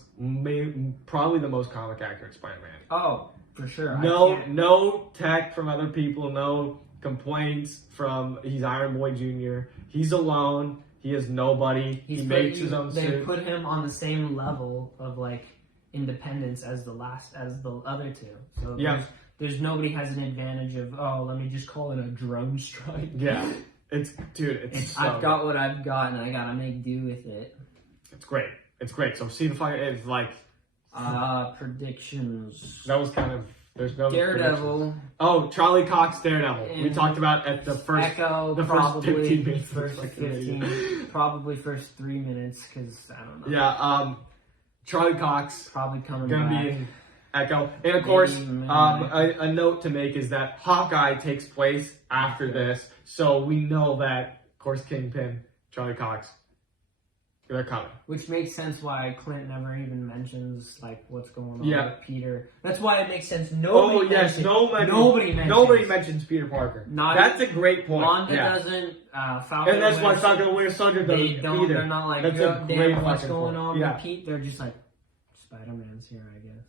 probably the most comic accurate Spider-Man. Oh, for sure. No tech from other people. No complaints from. He's Iron Boy Jr. He's alone. He has nobody. He makes his own suit. They put him on the same level of like independence as the other two. So yeah. There's nobody has an advantage of, oh, let me just call it a drone strike. Yeah. I've got what I've got, and I gotta make do with it. It's great. So see the fire is like predictions. That was kind of there's no Daredevil. Oh, Charlie Cox Daredevil. We talked about at the first Echo, first 15 minutes. First 15, probably first 3 minutes, because I don't know. Yeah, Charlie Cox probably coming gonna back. be in Echo, and of course, a note to make is that Hawkeye takes place after this, so we know that, of course, Kingpin, Charlie Cox, they're coming. Which makes sense why Clint never even mentions like what's going on with Peter. That's why it makes sense. Nobody mentions Peter Parker. That's a great point. Wanda doesn't. Falcon and that's why Falcon Winter Soldier doesn't either. They're not like, that's a great what's going on with Pete? They're just like, Spider-Man's here, I guess.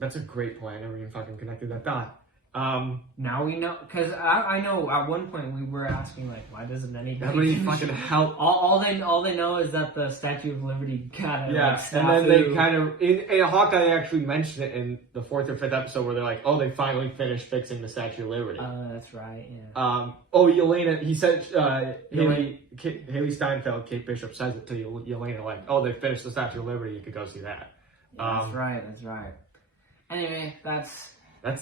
That's a great point. I never even fucking connected that dot. Now we know, because I know at one point we were asking like, why doesn't anybody fucking help? All they know is that the Statue of Liberty kind of and then they kind of in Hawkeye they actually mentioned it in the 4th or 5th episode where they're like, oh, they finally finished fixing the Statue of Liberty. That's right. Yeah. Yelena, he said Haley Steinfeld, Kate Bishop says it to Yelena like, oh, they finished the Statue of Liberty. You could go see that. That's right. Anyway, that's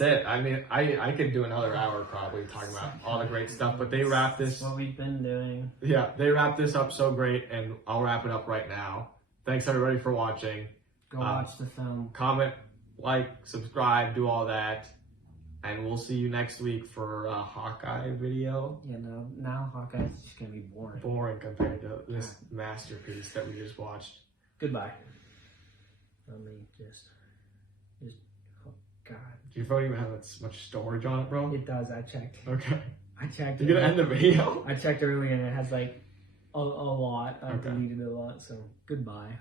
it. I mean, I could do another hour probably talking about all the great stuff, but they wrapped this. That's what we've been doing. Yeah, they wrapped this up so great, and I'll wrap it up right now. Thanks everybody for watching. Go watch the film. Comment, like, subscribe, do all that, And we'll see you next week for a Hawkeye video. Yeah, no, now Hawkeye's just gonna be boring. Boring compared to this masterpiece that we just watched. Goodbye. Let me just, oh God. Your phone even have that much storage on it, bro? It does, I checked. Okay. I checked. You're gonna end the video? I checked earlier and it has like a lot. I Okay. deleted a lot, so goodbye.